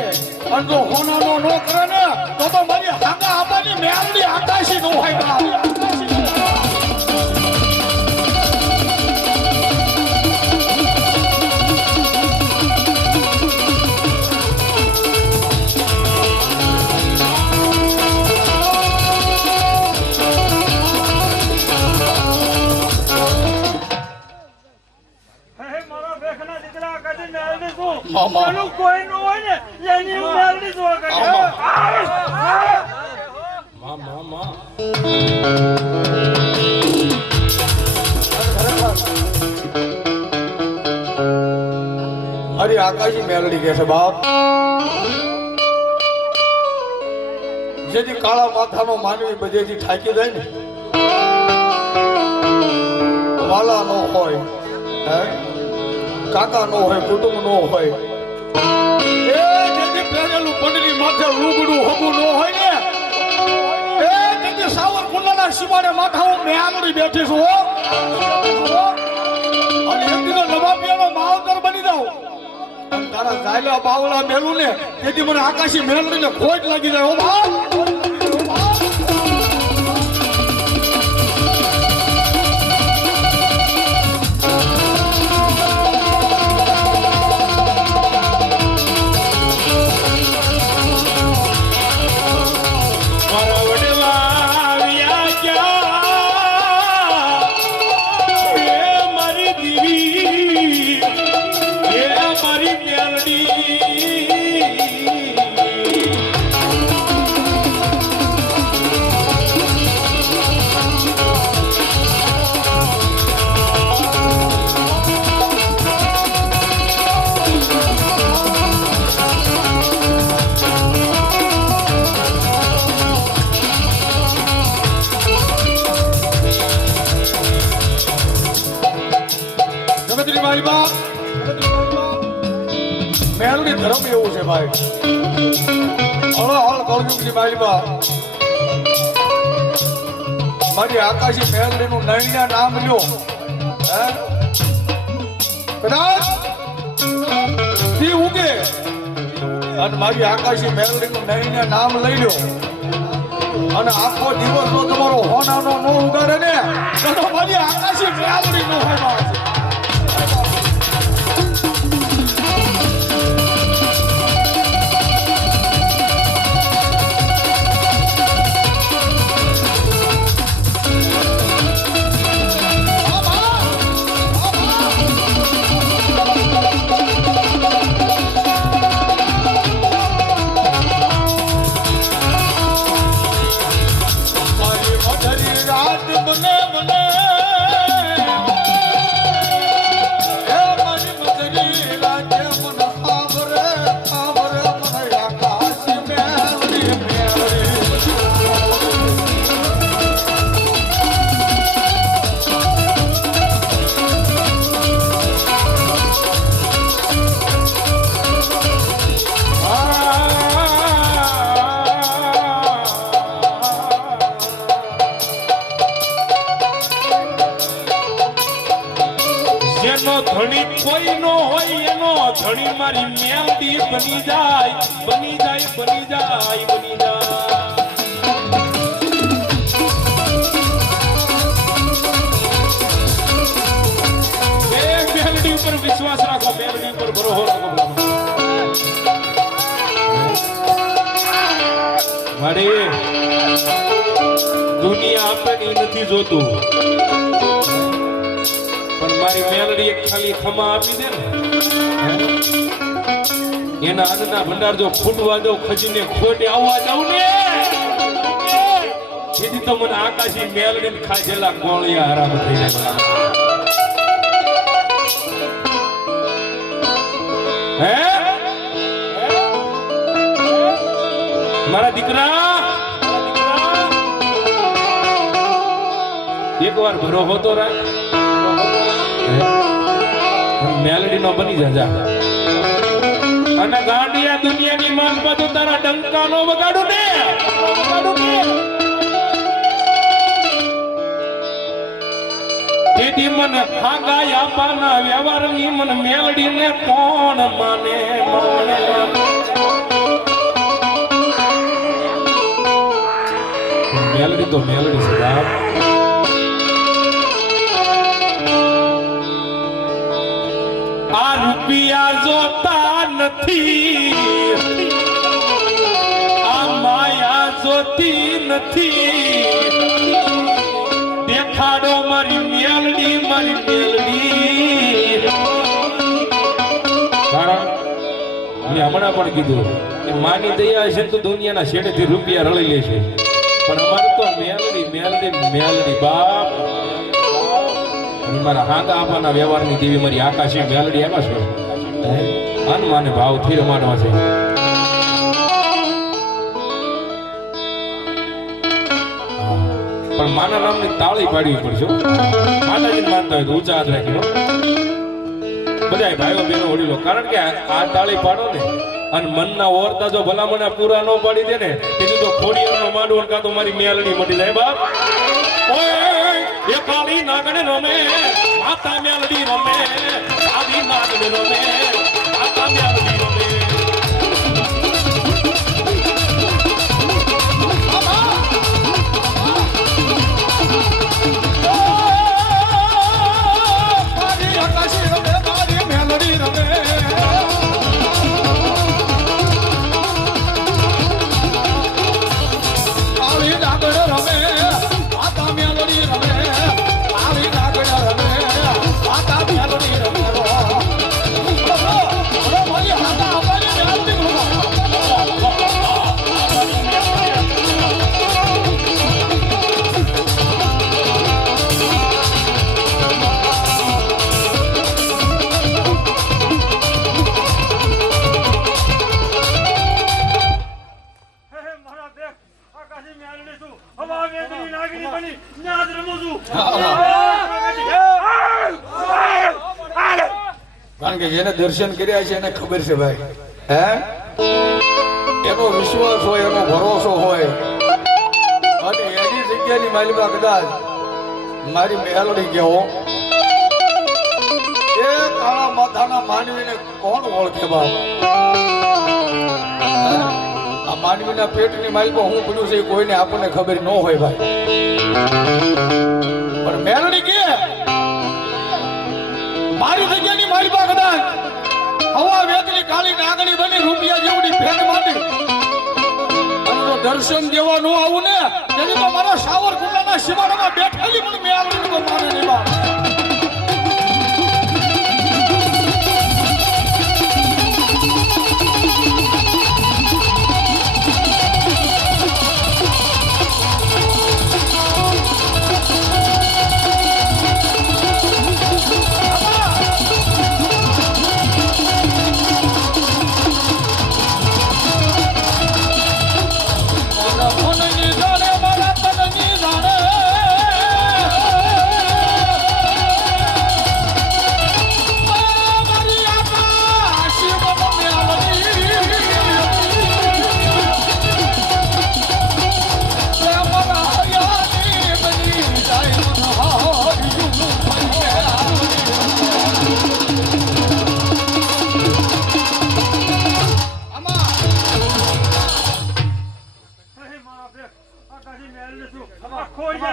અને જો હોનાનો નો કરે ને તો મારી હાકા આબાની મેલડી આકાશી નો હોય બાપ. મામા. પેલું કોઈ નું હોય ને એની હું મેલડી જોવા કરે. માં અરે આકાશી મેલડી કે છે બાપ. જેથી કાળા માથાનો માનવી બધેથી થાકી જાય ને વાલા નો હોય હે કાકા નો હોય કુટુંબ નો હોય એ જેથી પહેરેલું પંડરી માથે લુગડું હગું નો હોય ને એ જેથી સાવરકુંડલાના સીમાડે માથા હું મેલડી બેઠી છું હો. અને એક દિવસ નવાબિયાનો માવતર બની જાઉં અને તારા જાયલા બાવળા મેલું ને તેથી મને આકાશી મેલડીને ખોટ લાગી જાય હો બાપ. મેલડી ધર્મ એવું છે ભાઈ. હળ કળયુગની માલિકા મારી આકાશી મેલડીનું નૈણ્યા નામ લ્યો હે કદાચ દી ઉગે અને મારી આકાશી મેલડીનું નૈણ્યા નામ લઈ લ્યો અને આખો દિવસ જો તમારો હોનાનો નો ઉગાડે ને તો મારી આકાશી મેલડી નો હોય. રાત બને બને ઘણી મારી મેલડી બની જાય બની જાય બની જાય બની જાય મેલડી ઉપર વિશ્વાસ રાખો મેલડી ઉપર ભરોસો રાખો મારી દુનિયા આપણને નથી જોતું પણ મારી મેલડી એક ખાલી ખમા આપી દે ને એના અન્નના ભંડાર જો ખૂટવા દો ખજીને ખોટે આવવા દઉં ને જેથી તો મને આકાશી મેલડી ખાજેલા ગોળિયા આરામ થઈ જાય હે મારા દીકરા એક વાર ભરોસો તો રાખ મેલડી નો બની જા અને ગાંડિયા દુનિયાની માંગમાં તો તારા ડંકા નો વગાડું ને તેથી મને ખાગાય આપવાના વ્યવહારની મને મેલડી ને કોણ માને માને મેલડી તો મેલડી છે બાપ આ રૂપિયા જોતા નથી આ માયા જોતી નથી દેખાડો મારી મેલડી કારણ મેં હમણાં પણ કીધું કે માની દયા છે તો દુનિયાના શેઠેથી રૂપિયા રળી લે છે પણ અમારે તો મેલડી બાપ મારા હાંગા આપવાના વ્યવહારની દેવી મારી આકાશી મેલડી આવ્યા છે અનમાને ભાવથી રમાડવા છે પણ માના નામની તાળી પાડવી પડશે માતાજીને માનતા હોય તો ઊંચા હાથ રાખીને બધા ભાઈઓ બહેનો વડીલો કારણ કે આ તાળી પાડો ને અને મનના ઓરતા જો ભલામણા પૂરા ન પાડી દે ને તેથી તો ખોડિયારનો માંડવો કાં તો મારી મેલડી મટી જાય બાપ એ કાળી નાગણ રમે માતા મેલડી રમે કાળી નાગણ રમે માતા મેલડી રમે કારણ કે જેને દર્શન કર્યા છે એને ખબર છે ભાઈ હે એનો વિશ્વાસ હોય એનો ભરોસો હોય અને એની જગ્યાની માલિકા કદાચ મારી મેલડી કેવો એ કાળા માથાના માનવીને કોણ ઓળખે બાપ આ માનવીના પેટની માલિકો હું બન્યું છે કોઈને આપણને ખબર ન હોય ભાઈ પણ મેલડી કે મારી જગ્યાની મારી પાસે કદાચ હવા વેતની કાળી નાગણી બની રૂપિયા જેવડી ફેંક માંડી અને જો દર્શન દેવા ન આવું ને તેની તો મારા સાવરકુંડલાના સીમાડામાં બેઠેલી પણ મેલડી તો મારે નહીં બાપ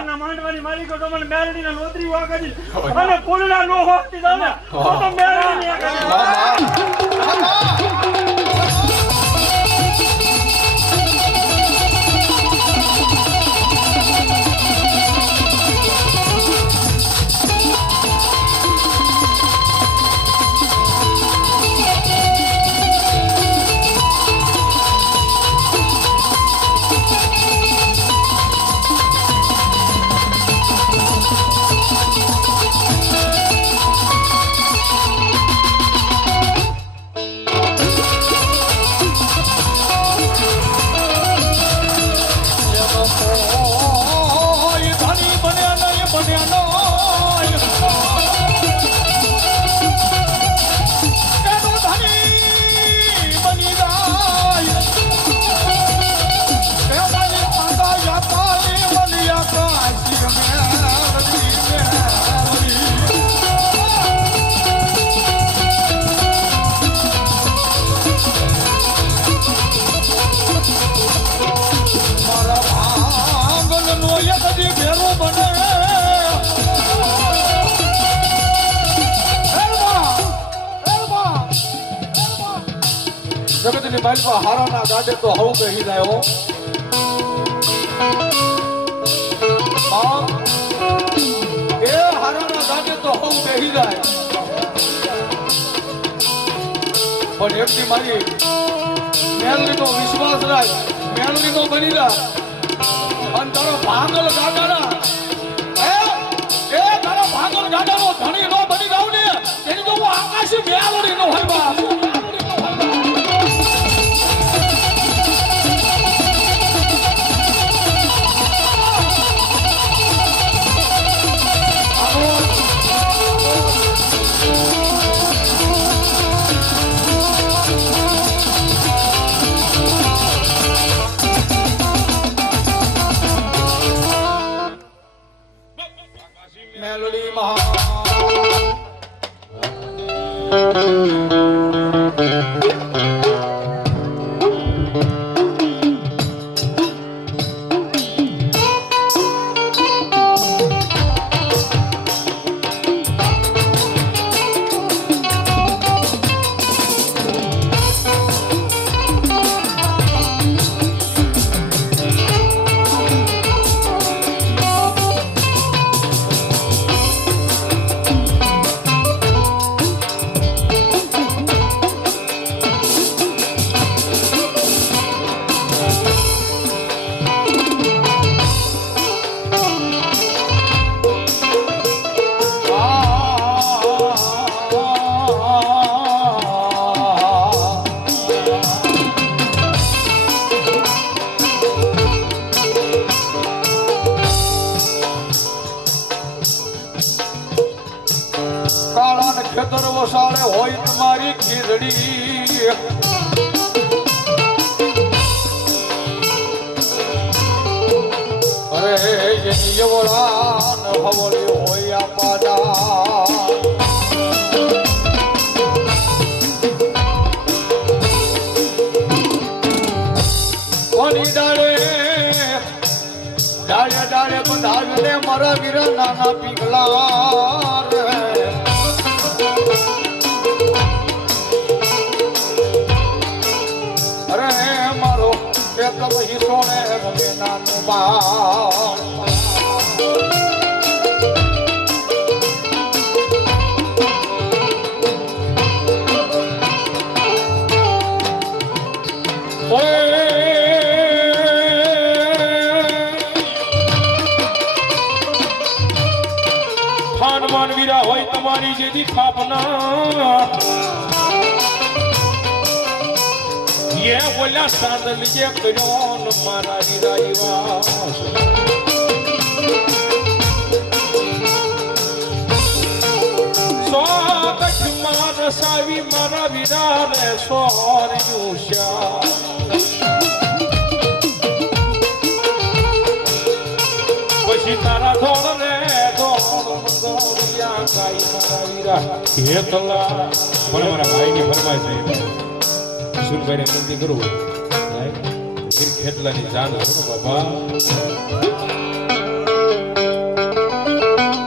ઘરના માંડવાની માલિકો તો મને મેરડીના નોતરી વાગડી અને કોલડા નો હોતી જાવ ને તો મેરડીની જગતની માલમાં હારાના ગાડે તો હવ કહી જાય હો એ હારાના ગાડે તો હવ કહી જાય પણ એકથી મારી મેલડીનો વિશ્વાસ રાખ મેલડીનો બની રાખ અને તારો ભાગલ ગાડાના એ તારા ભાગલ ગાડાનો ધણી નો બની જાવ ને એની તો હું આકાશી મેલડી નો હોય બાપ મેલડી મહા ખેતર વસાડે હોય તમારી ખીરડી અરે એની યવળાન હવળી હોય આપાડા કોની ડાળે ડાળે ડાળે બંધાવીને મારા વીર નાના પીગલા રે મારો એક વહી સોને રમે નાનું બાળ ખાનવાન વીરા હોય તમારી જેથી સ્થાપના ये बोला सादल ये करोन मारा वीरा स्वागत मान सावी मारा वीरा ने सोर युषा પછી તારા ધોળ ને ધોળિયા ગાઈ મારા વીરા હેતલા મને મારા ભાઈની ફરમાય છે સુરભાઈ ને વિનંતી કરું વીર ખેતલાની જાન હો બાબા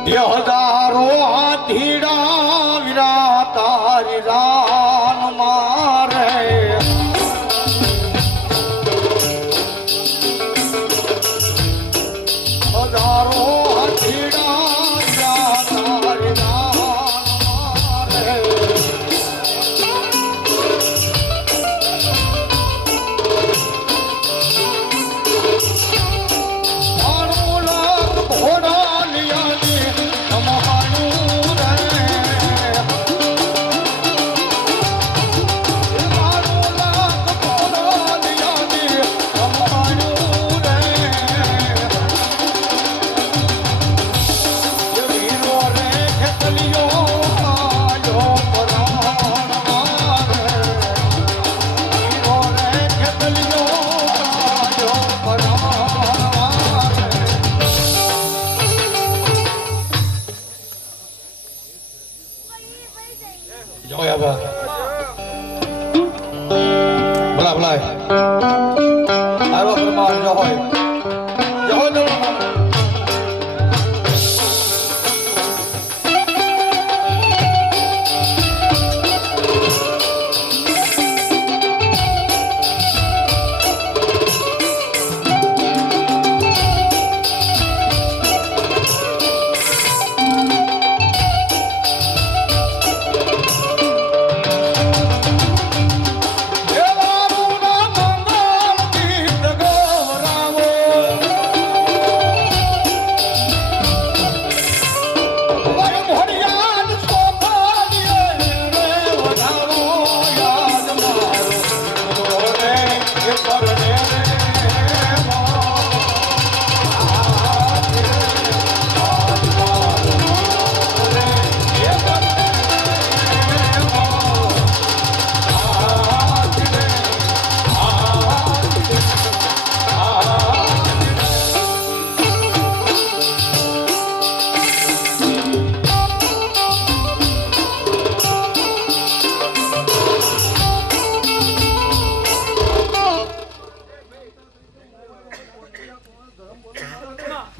એ હજારો હાથીડા વીરા તારી રાન મારે હજારો હાથીડા વીરા તારી રાન મારે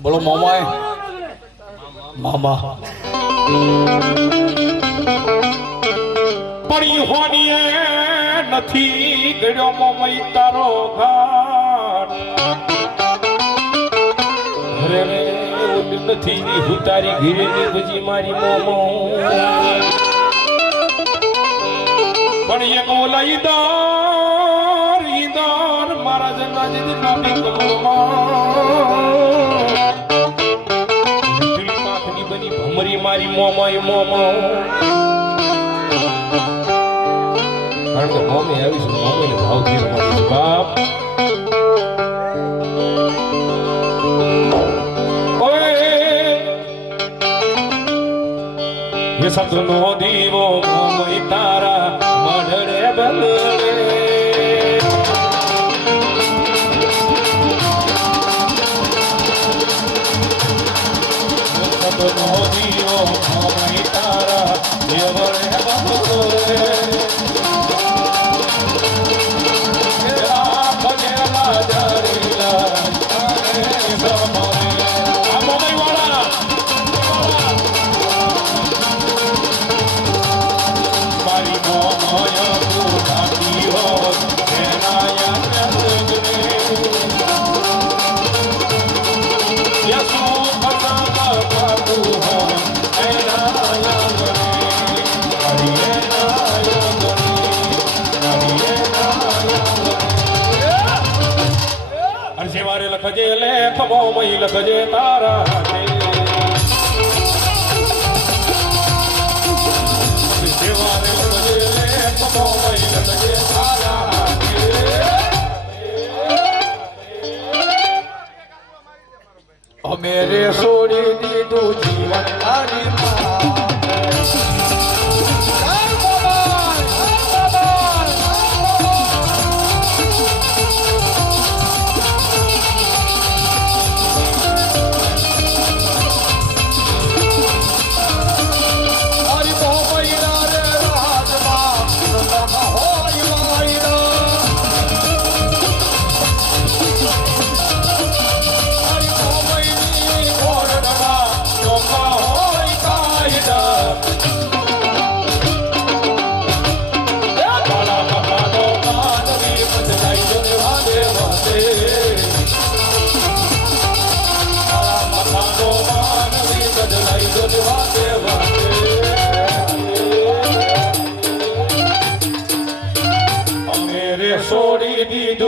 બોલો મામા મામા પણ હોનીએ નથી ગળ્યો મોમઈ તારો ઘાટ અરે રે ઓલી નથી ઉતારી ઘીરે ની ભજી મારી મોમો પણ એક ઓલા ઈદાર મારા જન્માજી નામી કમળમાં બની ભમરી મારી મોમાય મોમો કારણ કે મમ્મી આવીશું મમ્મીને ભાવથી રમાડીશું બાપ ઓય એ સતનો દીવો મમ્મી તારા મઢડે બલડે સતનો દીવો મમ્મી તારા દેવળે બલડે લખજે લેખ મોમઈ લખજે તારા સેવારે લખજે લેખ મોમઈ લખજે તારા અમે રે છોડી દીધું જીવન તારી Oh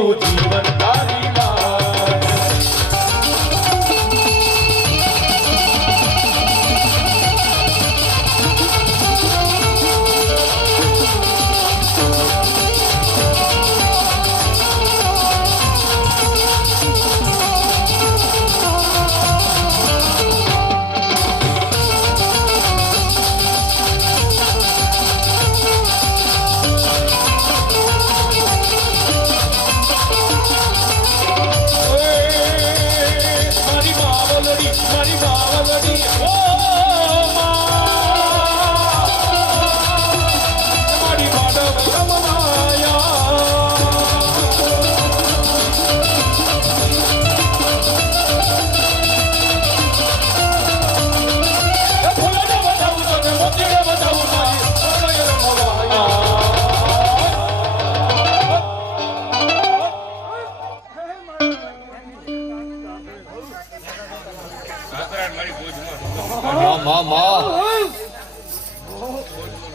દઉં જીવન તારી લાજ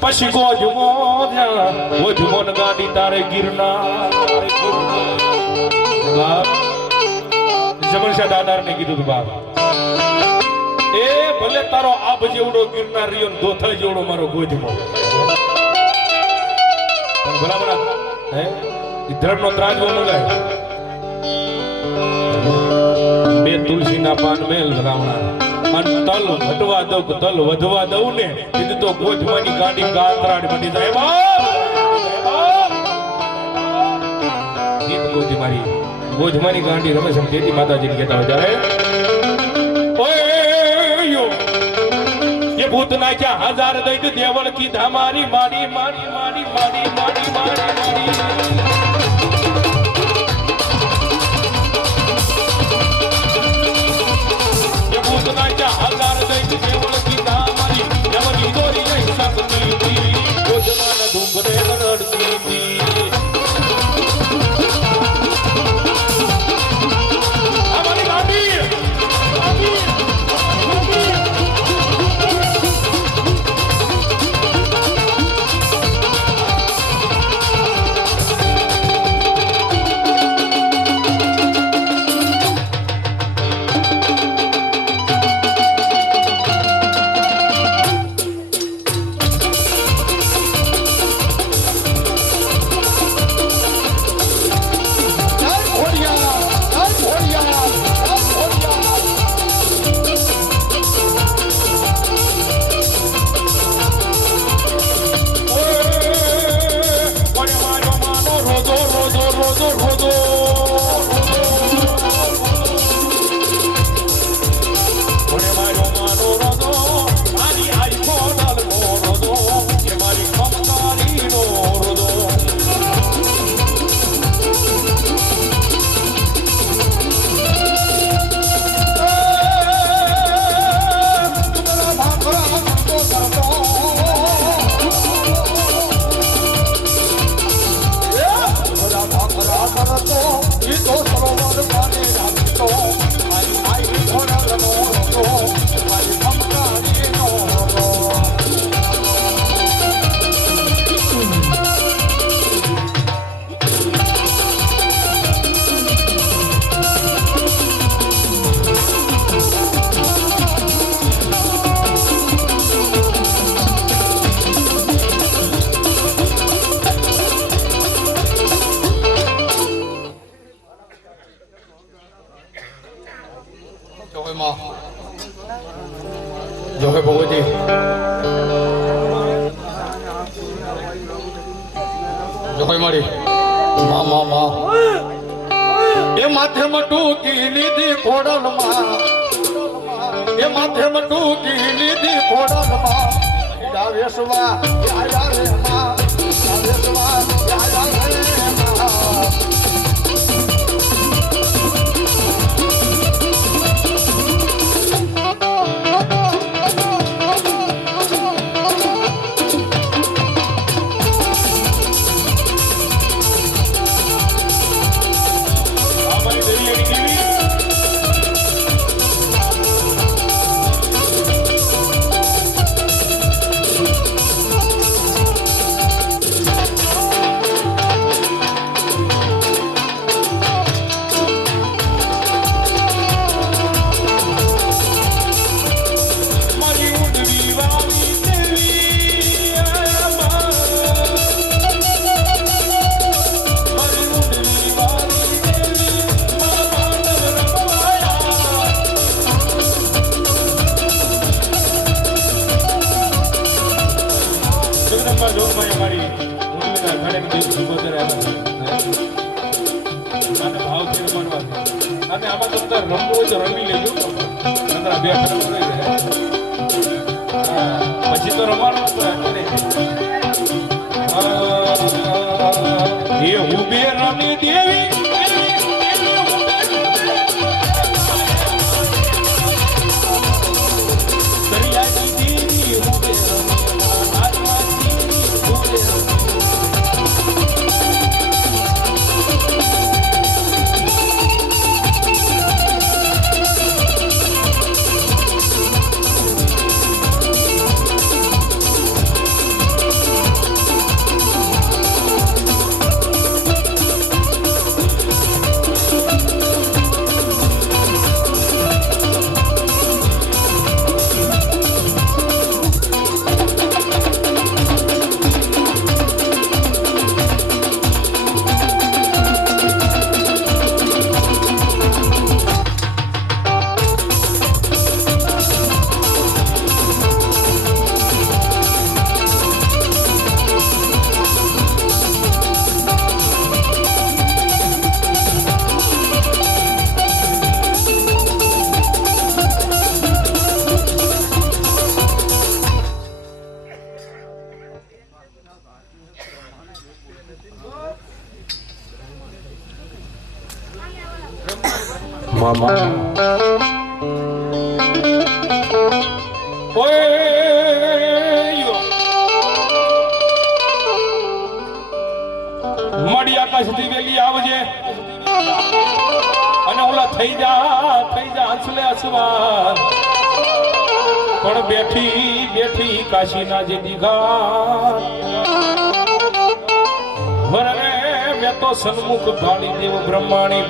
પછી ગોજમો ધ્યાન ગોજમો ન ગાડી તારે ગિરનાર જમણશા દાદાર ને કીધું તું બાપ એ ભલે તારો આબ જેવડો ગિરનાર રહ્યો ને દોથલ જેવડો મારો ગોજમો પણ બરાબર હે ધર્મ નો ત્રાજવો મંગાય બે તુલસીના પાન મેલ રાવણા અને તલ વધવા દઉં તલ વધવા દઉં ને કીધું તો ગોજમાની ગાડી ગાતરાડ બની જાય ગીત ગોજમાની ગાંડી રમે છે તેથી માતાજીને કહેતા હોય ત્યારે ઓયો એ ભૂત નાખ્યા હજાર દઈ દેવળ કીધા મારી મારી મારી મારી મારી મારી મારી મારી હજાર દઈ દેવળ કીધા મારી દેવની દોરી જઈ શકતી ગોજમાના ધૂંઘરે રડતી जो है भगवती जो है मारी माँ माँ माँ ये माथे में टूकी लीधी फोड़ल माँ ये माथे में टूकी लीधी फोड़ल माँ जावेशवा या रे माँ जावेशवा या रे माँ અને આમાં તો તાર રમવું હોય તો રમી લેજો નકર આ બે ફેરવો રહી જાય પછી તો રમવાનું જ એ ઉભે રમી દેવી મામા મળી આકાશથી વેલી આવજે અને ઓલા થઈ જા હંસલે અસવાર પણ બેઠી બેઠી કાશીના જે દીઘા વરરે મેં તો સન્મુખ ભાળી દેવ બ્રહ્માણી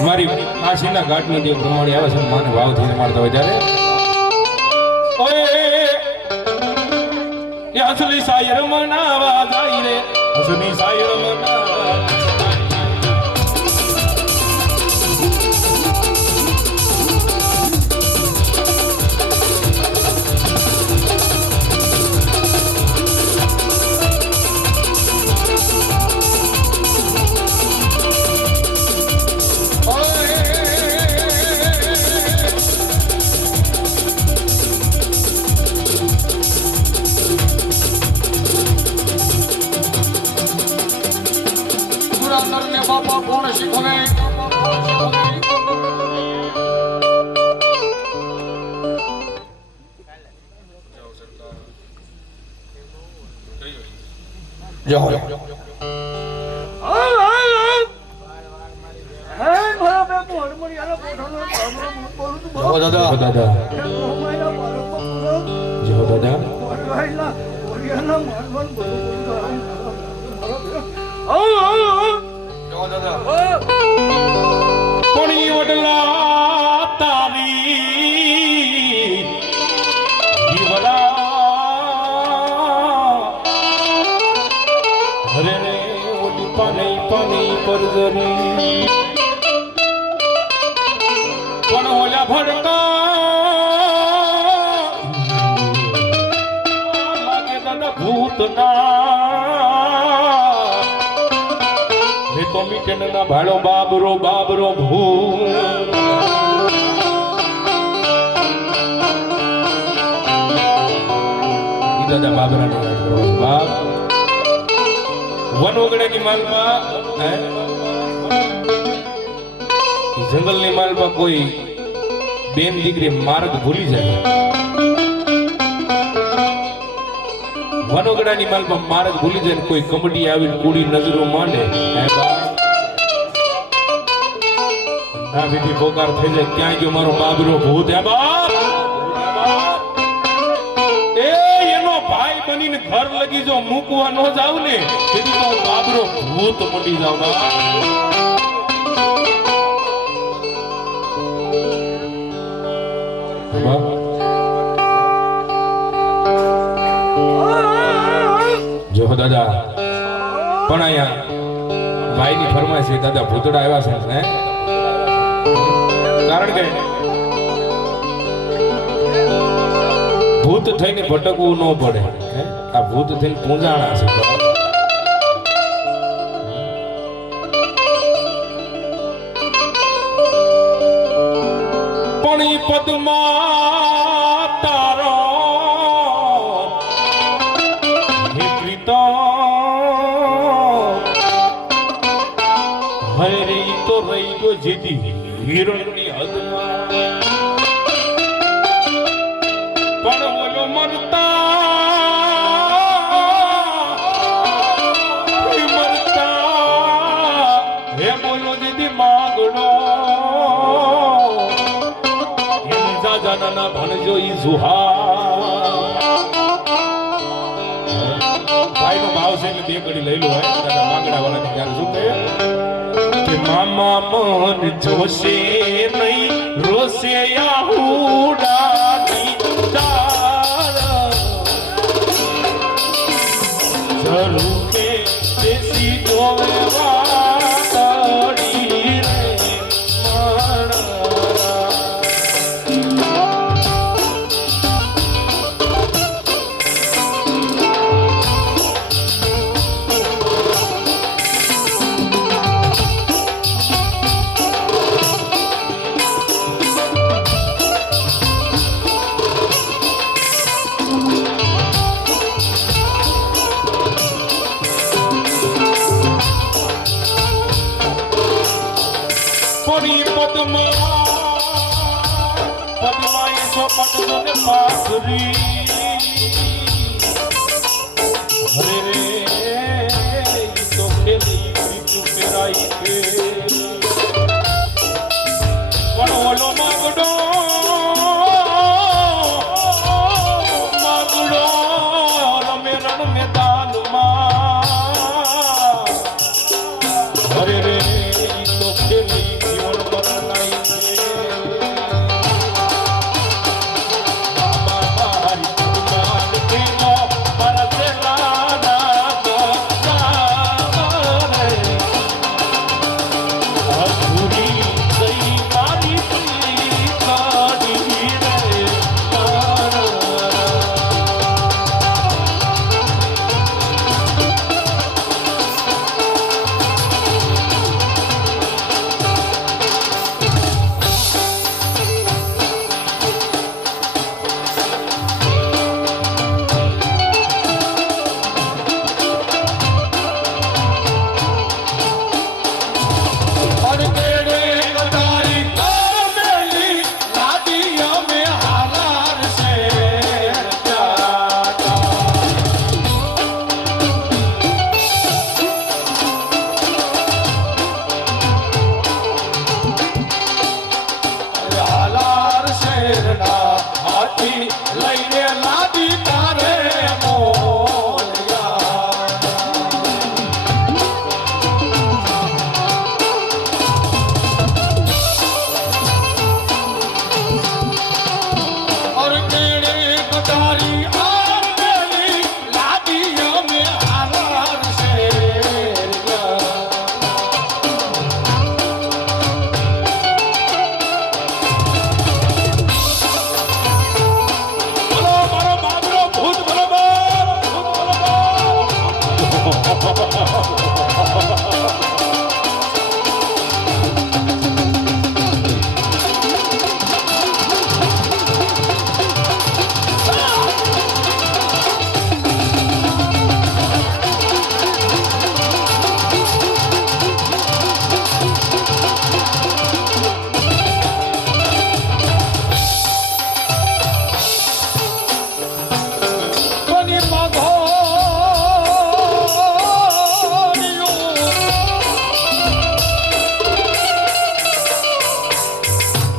મારી કાશીના ઘાટની જે બ્રહ્માણી આવે છે માને ભાવથી મારતા હોય ત્યારે હસલી સાયર મનાવા જાય રે હસલી સાયર મનાવા બાપા કોણ શીખવે જાઓ દાદા કોણી વડલા તારી હરે રે ઓલી પાણી પર ગરી પણ ઓલા ભડકા લાગે દાદા ભૂતના તો મીટન ના ભાડો બાબરો ભૂ દાદા બાબરા બાપ વનોગડાની માલમાં જંગલની માલમાં કોઈ બેન દીકરી માર્ગ ભૂલી જાય વનોગડાની માલમાં માર્ગ ભૂલી જાય કોઈ કમડી આવીને કુડી નજરો માંડે ના વિધિ પોકાર થઈ જાય ક્યાં ગયો મારો બાબરો ભૂત એ એનો ભાઈ બનીને ઘર લગી જો મૂકવા ન જાવ ને તેથી તો બાબરો ભૂત મટી જાવ જો દાદા પણ અહીંયા ભાઈ ની ફરમાઈશ છે દાદા ભૂતડા આવ્યા છે ને કારણ કે ભૂત થઈને ભટકવું ન પડે હે? આ ભૂત થઈને પૂંજાણા છે પણ ઈ પદમાં તારો હે પ્રીતમ હરે રે ઈ તો રહી ગયો જેથી હિરણની હદમાં પણ ઓલો મરતા હે બોલો દીદી માગણો એની જાજાના ભણજો ઈ જુહા ભાઈનો ભાવ છે એટલે બે કડી લઈ લો હે દાદા માગણા વાળાની ત્યારે શું કહે કે મામા મન જોશે નહીં રોશે આહુડાની રૂખે દેશી જોવે વાતડી રે પડી પદમાઈ ચોપટને પાસરી હરે રે તો ખેલી બીજું પેરાઈ કે પણ ઓલો માગડો રમે રણ મેદાનમાં હરે રે તો ખેલી લઈને લાદી તારે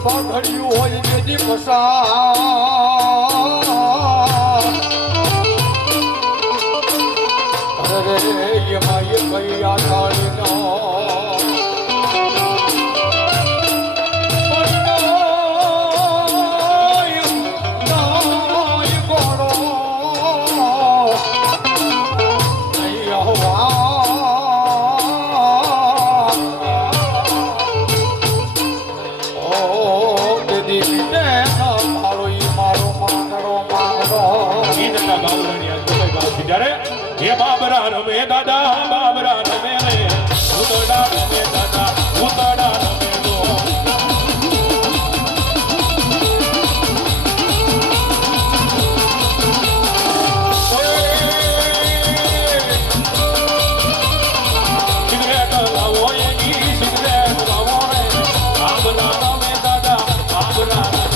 પાઘડિયું હોય જેથી પસાર અરે એમાં એ કઈ આકાળી નો મારો ઈ મારો માંગડો માંગડો મારા બાવરાની આ કોઈ બાવ છે ત્યારે હે બાબરા રમે દાદા બાબરા રમે રે ઉતડા રમે દાદા ઉતડા રમે લો સિગરેટ લાવો એની સિગરેટ લાવો રે બાબરા રમે દાદા બાબરા રમે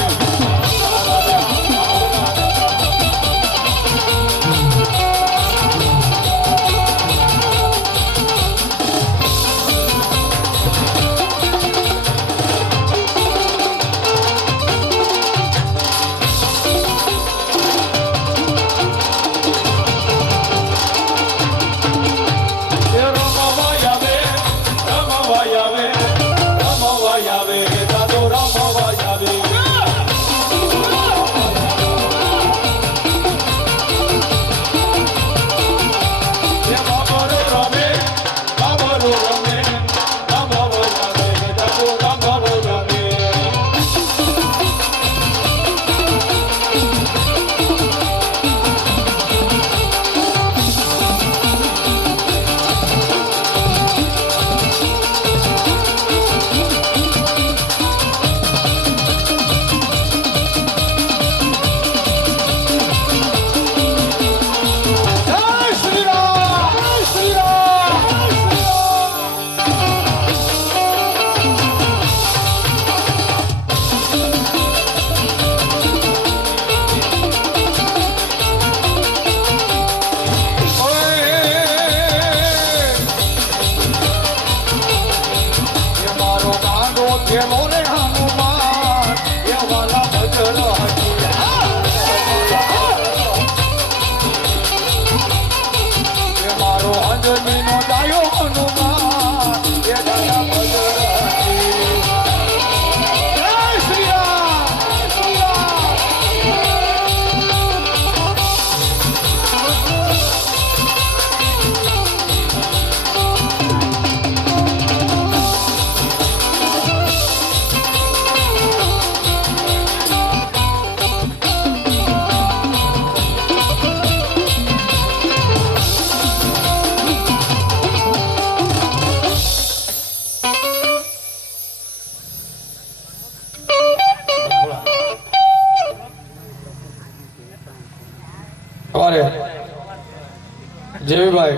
જેવીભાઈ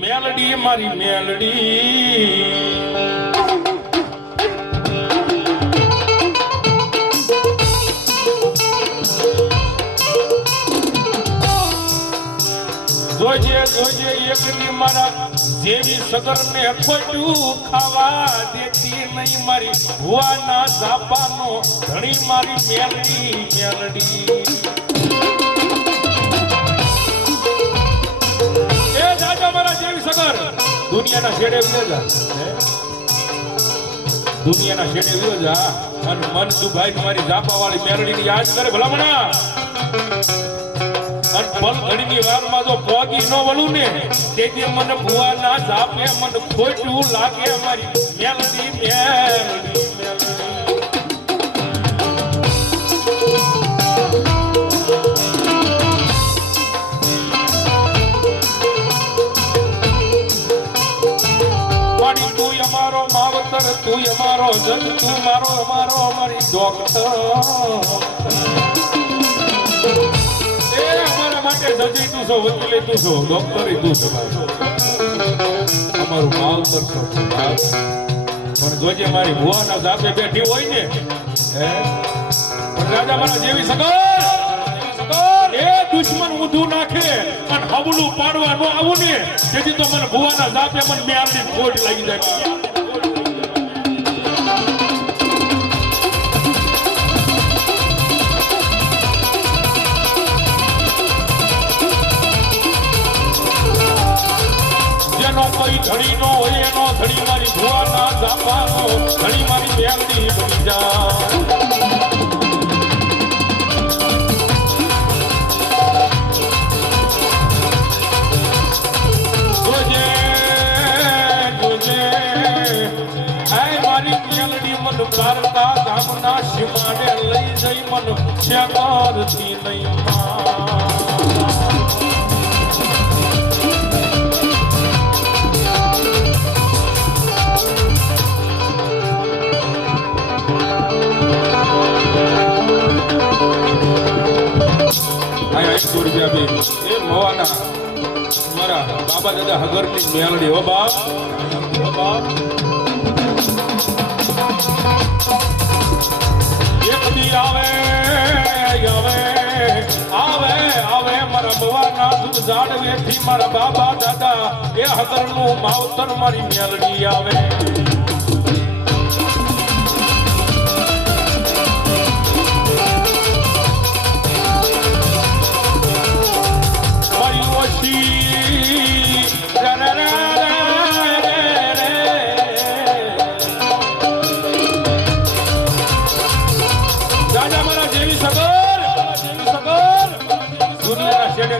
મેલડી મારી મેલડી જોજે જોજે એકની મારા જેવી સગરને ખોટું ખાવા દેતી નહીં મારી ભુવાના ઝાપાનો ધણી મારી મેલડી મેલડી દુનિયાના છેડે વિયો જા દુનિયાના છેડે વિયો જા અને મન દુભાઈ તમારી જાપા વાળી મેલડીની યાદ કરે ભલામણા અને પલ ઘડીની વારમાં જો પોગી ન વળું ને તેથી મને ભુવાના જાપે મને ખોટું લાગે મારી મેલડી મેલડી તું અમારો જગ તું મારો અમારો અમારી ડોક્ટર એ અમારા માટે જજી તું છો વકીલે તું છો ડોક્ટરી તું છો અમારું માવતર છો પણ જોજે મારી ભુવાના જાપે બેઠી હોય ને પણ રાજા મારા જેવી સગર એ દુશ્મન ઊંધું નાખે અને હવલું પાડવા ન આવું ને તેથી તો મને ભુવાના જાપે મને મેળની ખોટ લાગી જાય કોઈ ધડી નો હોય એનો ધડી મારી ભુવાના જાપાનો ધડી મારી મેલડી બની જાય જોજે જોજે આય મારી મેલડી મન દ્વારકા ગામના સીમાડે લઈ જઈ મન શ્યામ કરતી નહીં રૂપિયા બી એ મોવાના મારા બાબા દાદા હગરની મેલડી હો બાપ એક દી આવે મારા ભવાના દૂધ જાડવેથી મારા બાબા દાદા એ હગરનું માવતર મારી મેલડી આવે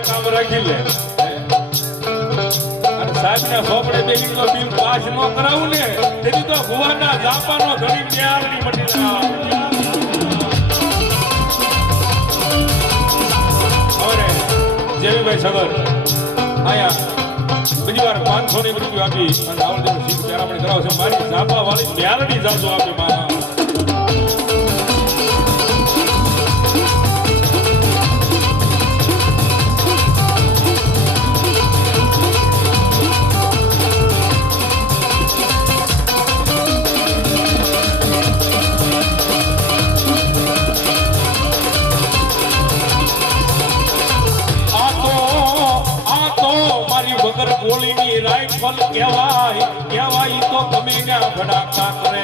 કામ રાખી લે અને સાહેબ ને સોપડે બેસી તો બિલ પાસ ન કરાવું ને તેથી તો ભુવાના જાપાનો ઘણી ન્યારની મટી હવે જેવીભાઈ સગર આયા બીજી વાર 500 ની રૂપિયા આપી અને આવડે શીખ પેરામણી કરાવ છે મારી જાપા વાળી ન્યારની જાજો આપે મારા ગોળીની રાઇફલ કહેવાય તો ગમે ના ભડાકા કરે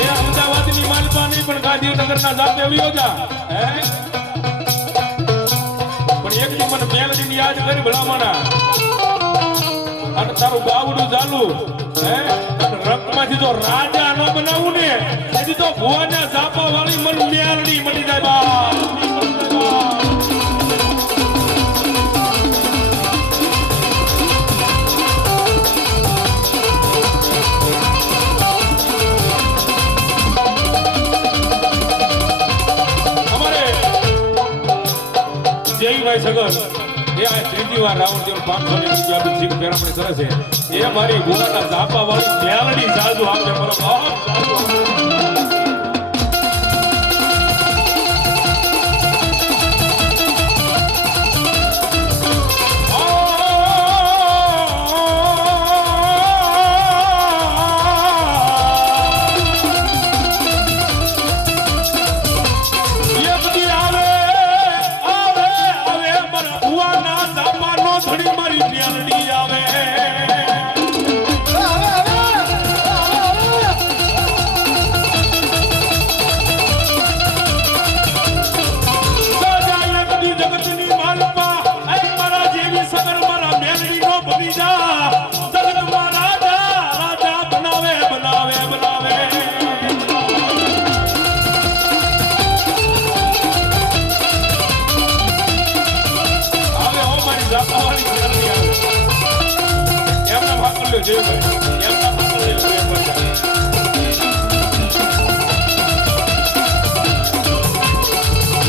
એ અમદાવાદની માલપા નહીં પણ ગાંધીનગરના જાતે આવ્યો જા પણ એક દી મને મેલડીની યાદ કરી ભલામણા અને તારું બાવડું ચાલુ રંગમાંથી તો રાજા ન બનાવું ને તેથી તો ભુવાના જાપા વાળી મન મેલડી મળી જાય બા જયભાઈ સગર એ આ ત્રીજી વાર રાઉન્ડ જેવું 500 ની રૂપિયા શીખ પેરામણી કરે છે એ મારી ભૂલાના જાપા વાળી મેલડી જાજુ આપે મારો બાપ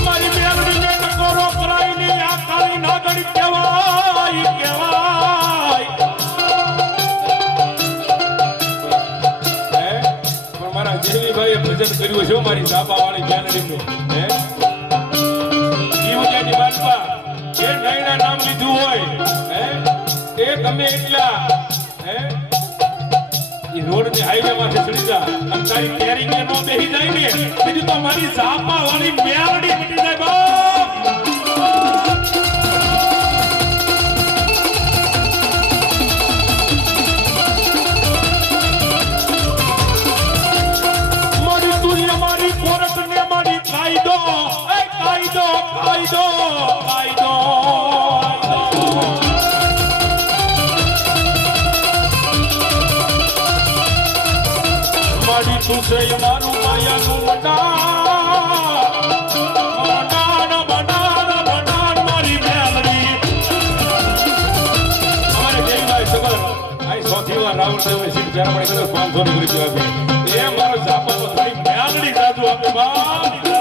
મારી મેલડીને ટકોરો કરાઈને આ કાળી નાગણી કહેવાય પણ મારા જેવીભાઈએ ભજન કર્યું છે મારી જાપા વાળી મેલડીનું જીવજાની બાજપા એ નૈના નામ લીધું હોય એ ગમે એટલા રોડ ને હાઈવે માંથી ચડી જા અને તારી કેરિંગ નો બેહી જાય ને બીજું તો મારી જાપા વાળી મેલડી મટી જાય બાપ મારી દુનિયા મારી કોરટ ને મારી કાયદો તું છે મારું માયાનું મડાન મારી મેલડી અમારે જયભાઈ સગર આ સૌથી વાર રાવણ દેવ સીટ પેરામણી કરે 500 ની રૂપિયા આપે એ મારો જાપા તો થોડી મેલડી જાજુ સ્વામી ભગવાન